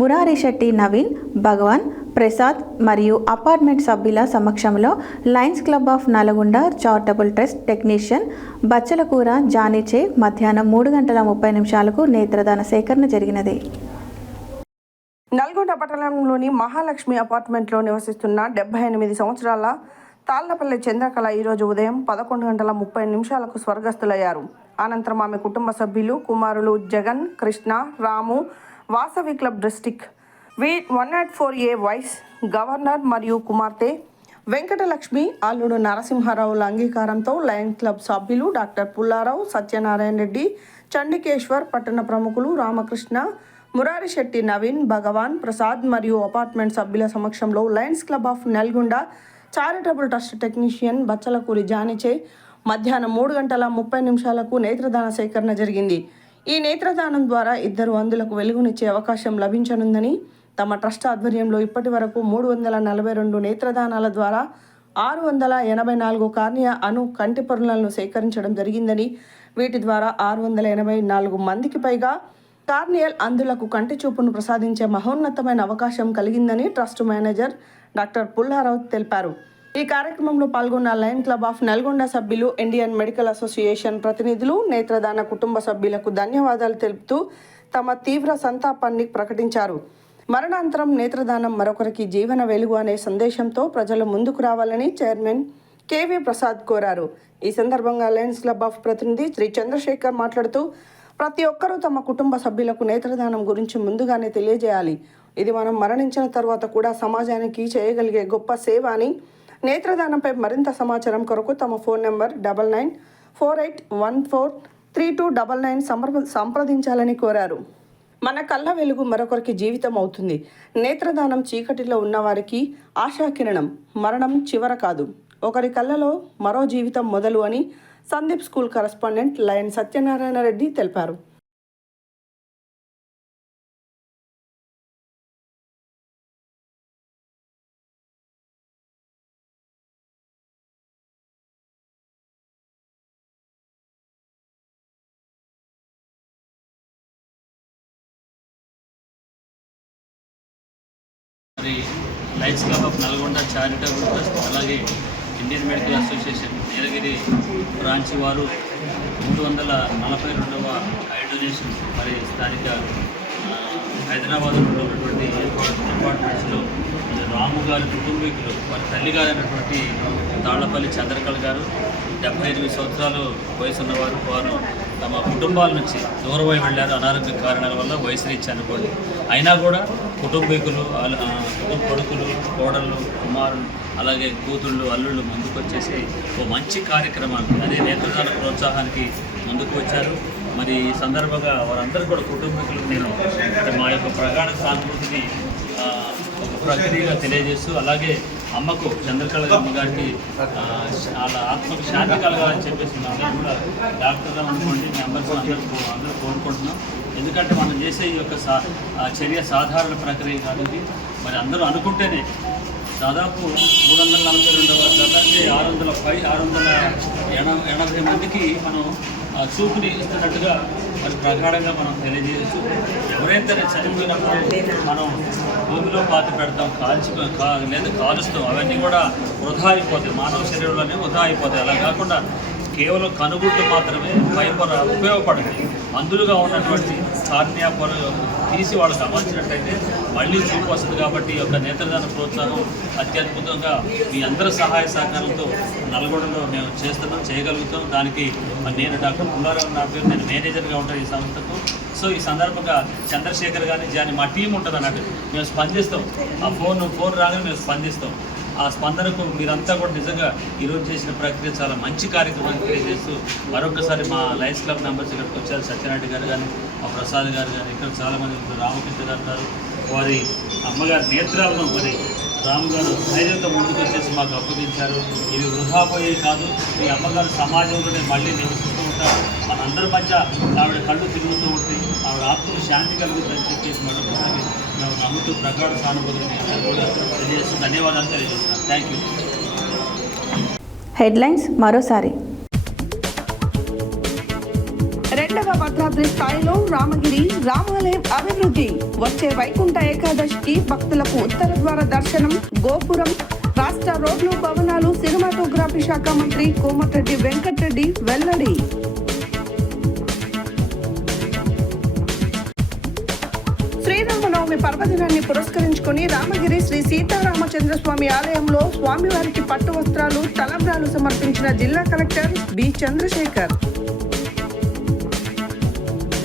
మురారి శెట్టి, నవీన్, భగవాన్, ప్రసాద్ మరియు అపార్ట్మెంట్ సభ్యుల సమక్షంలో lions club of Nalgonda charitable trust technician Bachalakura జానీచే మధ్యాహ్నం 3:30 నేత్రదాన సేకరణ జరిగినది. నల్గొండ పట్టణంలోని మహాలక్ష్మి అపార్ట్మెంట్లో నివసిస్తున్న 78 సంవత్సరాల తాళ్లపల్లి చంద్రకళ ఈరోజు ఉదయం 11:30 స్వర్గస్థులయ్యారు. అనంతరం ఆమె కుటుంబ సభ్యులు కుమారులు Jagan, Krishna, Ramu, Vasavi club district 104A vice governor మరియు కుమార్తె వెంకటలక్ష్మి, అల్లుడు నరసింహారావుల అంగీకారంతో లయన్స్ క్లబ్ సభ్యులు డాక్టర్ పుల్లారావు, సత్యనారాయణ రెడ్డి, చండికేశ్వర్, పట్టణ ప్రముఖులు రామకృష్ణ, మురారి శెట్టి, నవీన్, భగవాన్, ప్రసాద్ మరియు అపార్ట్మెంట్ సభ్యుల సమక్షంలో lions club of Nalgonda charitable trust technician Bachalakuri జానిచే మధ్యాహ్నం 3:30 నేత్రదాన సేకరణ జరిగింది. ఈ నేత్రదానం ద్వారా 2 అంధులకు వెలుగునిచ్చే అవకాశం లభించనుందని, తమ ట్రస్ట్ ఆధ్వర్యంలో ఇప్పటి వరకు 342 నేత్రదానాల ద్వారా 684 కార్నియా కంటి పొరలను సేకరించడం జరిగిందని, వీటి ద్వారా 684 మందికి పైగా కార్నియల్ అంధులకు కంటి చూపును ప్రసాదించే మహోన్నతమైన అవకాశం కలిగిందని ట్రస్ట్ మేనేజర్ డాక్టర్ పుల్లారావు తెలిపారు. ఈ కార్యక్రమంలో పాల్గొన్న లయన్ క్లబ్ ఆఫ్ నల్గొండ సభ్యులు, ఇండియన్ మెడికల్ అసోసియేషన్ ప్రతినిధులు నేత్రదాన కుటుంబ సభ్యులకు ధన్యవాదాలు తెలుపుతూ తమ తీవ్ర సంతాపాన్ని ప్రకటించారు. మరణాంతరం నేత్రదానం మరొకరికి జీవన వెలుగు అనే సందేశంతో ప్రజలు ముందుకు రావాలని చైర్మన్ కేవీ ప్రసాద్ కోరారు. ఈ సందర్భంగా లయన్స్ క్లబ్ ఆఫ్ ప్రతినిధి శ్రీ చంద్రశేఖర్ మాట్లాడుతూ, ప్రతి ఒక్కరూ తమ కుటుంబ సభ్యులకు నేత్రదానం గురించి ముందుగానే తెలియజేయాలి. ఇది మనం మరణించిన తర్వాత కూడా సమాజానికి చేయగలిగే గొప్ప సేవ అని, నేత్రదానంపై మరింత సమాచారం కొరకు తమ ఫోన్ నెంబర్ 9948143299 సంప్రదించాలని కోరారు. మన కళ్ళ వెలుగు మరొకరికి జీవితం అవుతుంది. నేత్రదానం చీకటిలో ఉన్నవారికి ఆశాకిరణం, మరణం చివర కాదు, ఒకరి కళ్ళలో మరో జీవితం మొదలు అని Sandeep school correspondent lion Satyanarayana Reddy తెలిపారు. Lions club of Nalgonda charitable trust, అలాగే Indian medical association Nilagiri branch వారు 342వ ఐ డొనేషన్ మరి స్థానిక హైదరాబాద్లో ఉన్నటువంటి అపార్ట్మెంట్స్లో రాము గారి కుటుంబీకులు వారి తల్లిగారైనటువంటి తాళ్లపల్లి చంద్రకళ గారు 78 సంవత్సరాలు వయసు ఉన్నవారు. వారు తమ కుటుంబాల నుంచి దూరమై వెళ్ళారు అనారోగ్య కారణాల వల్ల, వయసు రీత్యా అనుకోండి. అయినా కూడా కుటుంబీకులు, కొడుకులు, కోడళ్ళు, కుమారులు, అలాగే కూతుళ్ళు, అల్లుళ్ళు ముందుకు వచ్చేసి ఓ మంచి కార్యక్రమాన్ని, అదే నేత్రదాన ప్రోత్సాహానికి ముందుకు వచ్చారు. మరి ఈ సందర్భంగా వారందరూ కూడా కుటుంబీకులకు నేను మా యొక్క ప్రగాఢ సానుభూతిని ఒక ప్రక్రియగా తెలియజేస్తూ, అలాగే అమ్మకు చంద్రకళ అమ్మగారికి వాళ్ళ ఆత్మకు శాంతి కలగాలని చెప్పేసి అందరూ కూడా డాక్టర్గా అనుకోండి మెంబర్స్ అందరూ కోరుకుంటున్నాం. ఎందుకంటే మనం చేసే ఈ యొక్క చర్య సాధారణ ప్రక్రియ కాదు. మరి అందరూ అనుకుంటేనే దాదాపు 342వ జతంటే 680 మందికి మనం చూపుని ఇస్తున్నట్టుగా మరి ప్రగాఢంగా మనం తెలియజేయచ్చు. ఎవరైతే చనిపోయినప్పుడు మనం భూమిలో పాతి పెడతాం, లేదా కాలుస్తాం, అవన్నీ కూడా వృధా అయిపోతాయి, మానవ శరీరంలోనే వృధా అయిపోతాయి. అలా కాకుండా కేవలం కనుగుడ్లు మాత్రమే పైపొర ఉపయోగపడుతుంది. మందులుగా ఉన్నటువంటి కార్నియా పొర తీసి వాళ్ళకి అమర్చినట్టయితే మళ్ళీ చూపు వస్తుంది. కాబట్టి ఈ యొక్క నేత్రదాన ప్రోత్సాహం అత్యద్భుతంగా మీ అందరి సహాయ సహకారంతో నల్గొండలో మేము చేయగలుగుతాం. దానికి నేను డాక్టర్ పుల్లారావు నా పేరు, నేను మేనేజర్గా ఉంటాను ఈ సంస్థకు. సో ఈ సందర్భంగా చంద్రశేఖర్ గారిని మా టీం ఉంటుంది అన్నట్టు మేము స్పందిస్తాం. ఆ ఫోన్ రాగానే మేము స్పందిస్తాం. ఆ స్పందనకు మీరంతా కూడా నిజంగా ఈరోజు చేసిన ప్రక్రియ చాలా మంచి కార్యక్రమాన్ని తెలియజేస్తూ మరొకసారి మా లయన్స్ క్లబ్ మెంబర్స్ ఇక్కడికి వచ్చారు. సత్యనారాయణ గారు కానీ, మా ప్రసాద్ గారు కానీ, ఇక్కడ చాలామంది రామకృష్ణ గారు ఉన్నారు. వారి అమ్మగారి నేత్రాలను మరి రాము గారు ధైర్యంతో ముందుకు వచ్చేసి మాకు అప్పగించారు. ఇవి వృధా పోయేవి కాదు. ఈ అమ్మగారు సమాజంలోనే మళ్ళీ నివసిస్తూ ఉంటారు. మనందరి మధ్య ఆవిడ కళ్ళు తిరుగుతూ ఉంటాయి. ఆవిడ ఆత్మకు శాంతి కలుగుతుందని చెప్పేసి మరొకసారి మేము నమ్ముతూ ప్రగాఢ సానుభూతిని కూడా తెలియజేస్తూ ధన్యవాదాలు తెలియజేస్తున్నాం. Thank you. హెడ్లైన్స్ మరోసారి. రెండవ భద్రాద్రి స్థాయిలో రామగిరి రామాలయం అభివృద్ధి. వచ్చే వైకుంఠ ఏకాదశికి భక్తులకు ఉత్తర ద్వార దర్శనం, గోపురం, రాష్ట్ర రోడ్లు, భవనాలు, సినిమాటోగ్రఫీ శాఖ మంత్రి కోమటిరెడ్డి వెంకటరెడ్డి వెల్లడి. శ్రీరామనవమి పర్వదినాన్ని పురస్కరించుకుని రామగిరి శ్రీ సీతారామచంద్రస్వామి ఆలయంలో స్వామివారికి పట్టు వస్త్రాలు, తలంబ్రాలు సమర్పించిన జిల్లా కలెక్టర్ బి చంద్రశేఖర్.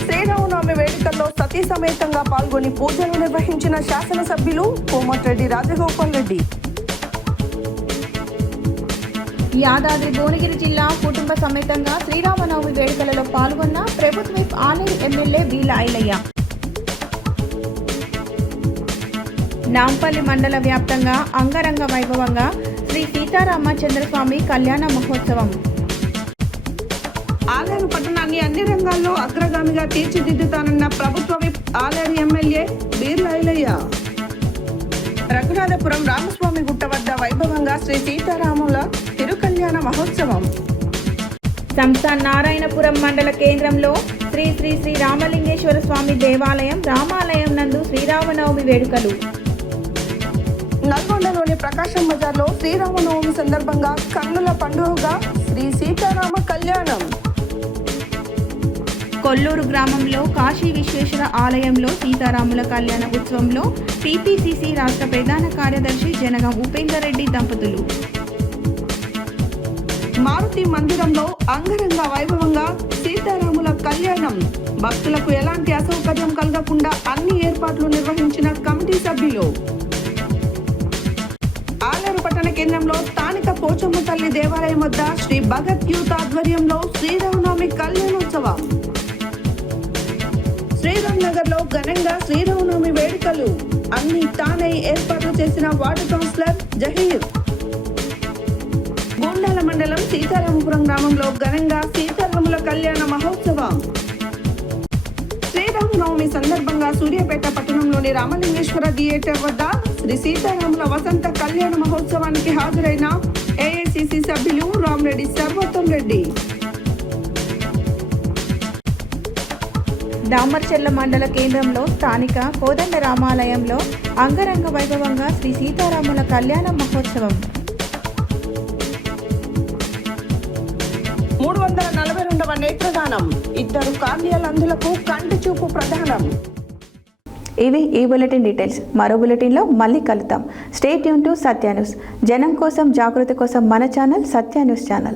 శ్రీరామనవమి వేడుకల్లో సతీ సమేతంగా పాల్గొని పూజలు నిర్వహించిన శాసనసభ్యులు కోమటిరెడ్డి రాజగోపాల్ రెడ్డి. యాదాద్రి భువనగిరి జిల్లా కుటుంబ సమేతంగా శ్రీరామనవమి వేడుకలలో పాల్గొన్న ప్రభుత్వ విప్ ఆలేరు ఎమ్మెల్యే వీల ఐలయ్య. నాంపల్లి మండల వ్యాప్తంగా అంగరంగ వైభవంగా శ్రీ సీతారామచంద్రస్వామి కళ్యాణ మహోత్సవం. ఆలేరు పట్టణాన్ని అన్ని రంగాల్లో అగ్రగామిగా తీర్చిదిద్దుతానన్న ప్రభుత్వ విప్ ఆలేరు ఎమ్మెల్యే వీల ఐలయ్య. రఘునాథపురం రామస్వామి గుట్ట వద్ద వైభవంగా శ్రీ సీతారాముల తిరుకల్యాణ మహోత్సవం. సంస్థ నారాయణపురం మండల కేంద్రంలో శ్రీ శ్రీ శ్రీ రామలింగేశ్వర స్వామి దేవాలయం రామాలయం నందు శ్రీరామనవమి వేడుకలు. నల్గొండలోని ప్రకాశం బజార్లో శ్రీరామనవమి సందర్భంగా కన్నుల పండుగగా శ్రీ సీతారామ కళ్యాణం. కొల్లూరు గ్రామంలో కాశీ విశ్వేశ్వర ఆలయంలో సీతారాముల కళ్యాణ ఉత్సవంలో టీపీసీసీ రాష్ట్ర ప్రధాన కార్యదర్శి జనగం ఉపేందర్ రెడ్డి దంపతులు. మారుతి మందిరంలో అంగరంగ వైభవంగా సీతారాముల కళ్యాణం. భక్తులకు ఎలాంటి అసౌకర్యం కలగకుండా అన్ని ఏర్పాట్లు నిర్వహించిన కమిటీ సభ్యులు. ఆలేరు పట్టణ కేంద్రంలో స్థానిక పోచమ్మ తల్లి దేవాలయం వద్ద శ్రీ భగత్ యూత్ ఆధ్వర్యంలో శ్రీరామనవమి కళ్యాణోత్సవం. శ్రీరామ్ నగర్ లో ఘనంగా శ్రీరామనవమి వేడుకలు. అన్ని తానై ఏర్పాట్లు చేసిన వార్డు కౌన్సిలర్ జహీర్. గూండాల మండలం సీతారామపురం గ్రామంలో ఘనంగా సీతారాముల కళ్యాణ మహోత్సవం. శ్రీరామనవమి సందర్భంగా సూర్యాపేట పట్టణంలోని రామలింగేశ్వర థియేటర్ వద్ద శ్రీ సీతారాముల వసంత కళ్యాణ మహోత్సవానికి హాజరైన ఏఐసిసి సభ్యులు రామరెడ్డి సర్వోత్తం రెడ్డి. దామర్చెల్ల మండల కేంద్రంలో స్థానిక కోదండ రామాలయంలో అంగరంగ వైభవంగా శ్రీ సీతారాముల కళ్యాణ మహోత్సవం. 342వ నేత్రదానం. 2 కార్నియల్ అంధులకు కంటి చూపు ప్రదానం. ఇవి ఈ బులెటిన్ డీటెయిల్స్. మరో బులెటిన్లో మళ్ళీ కలుద్దాం. Stay tune to Satya news. జనం కోసం, జాగృతి కోసం మన ఛానల్ సత్య న్యూస్ ఛానల్.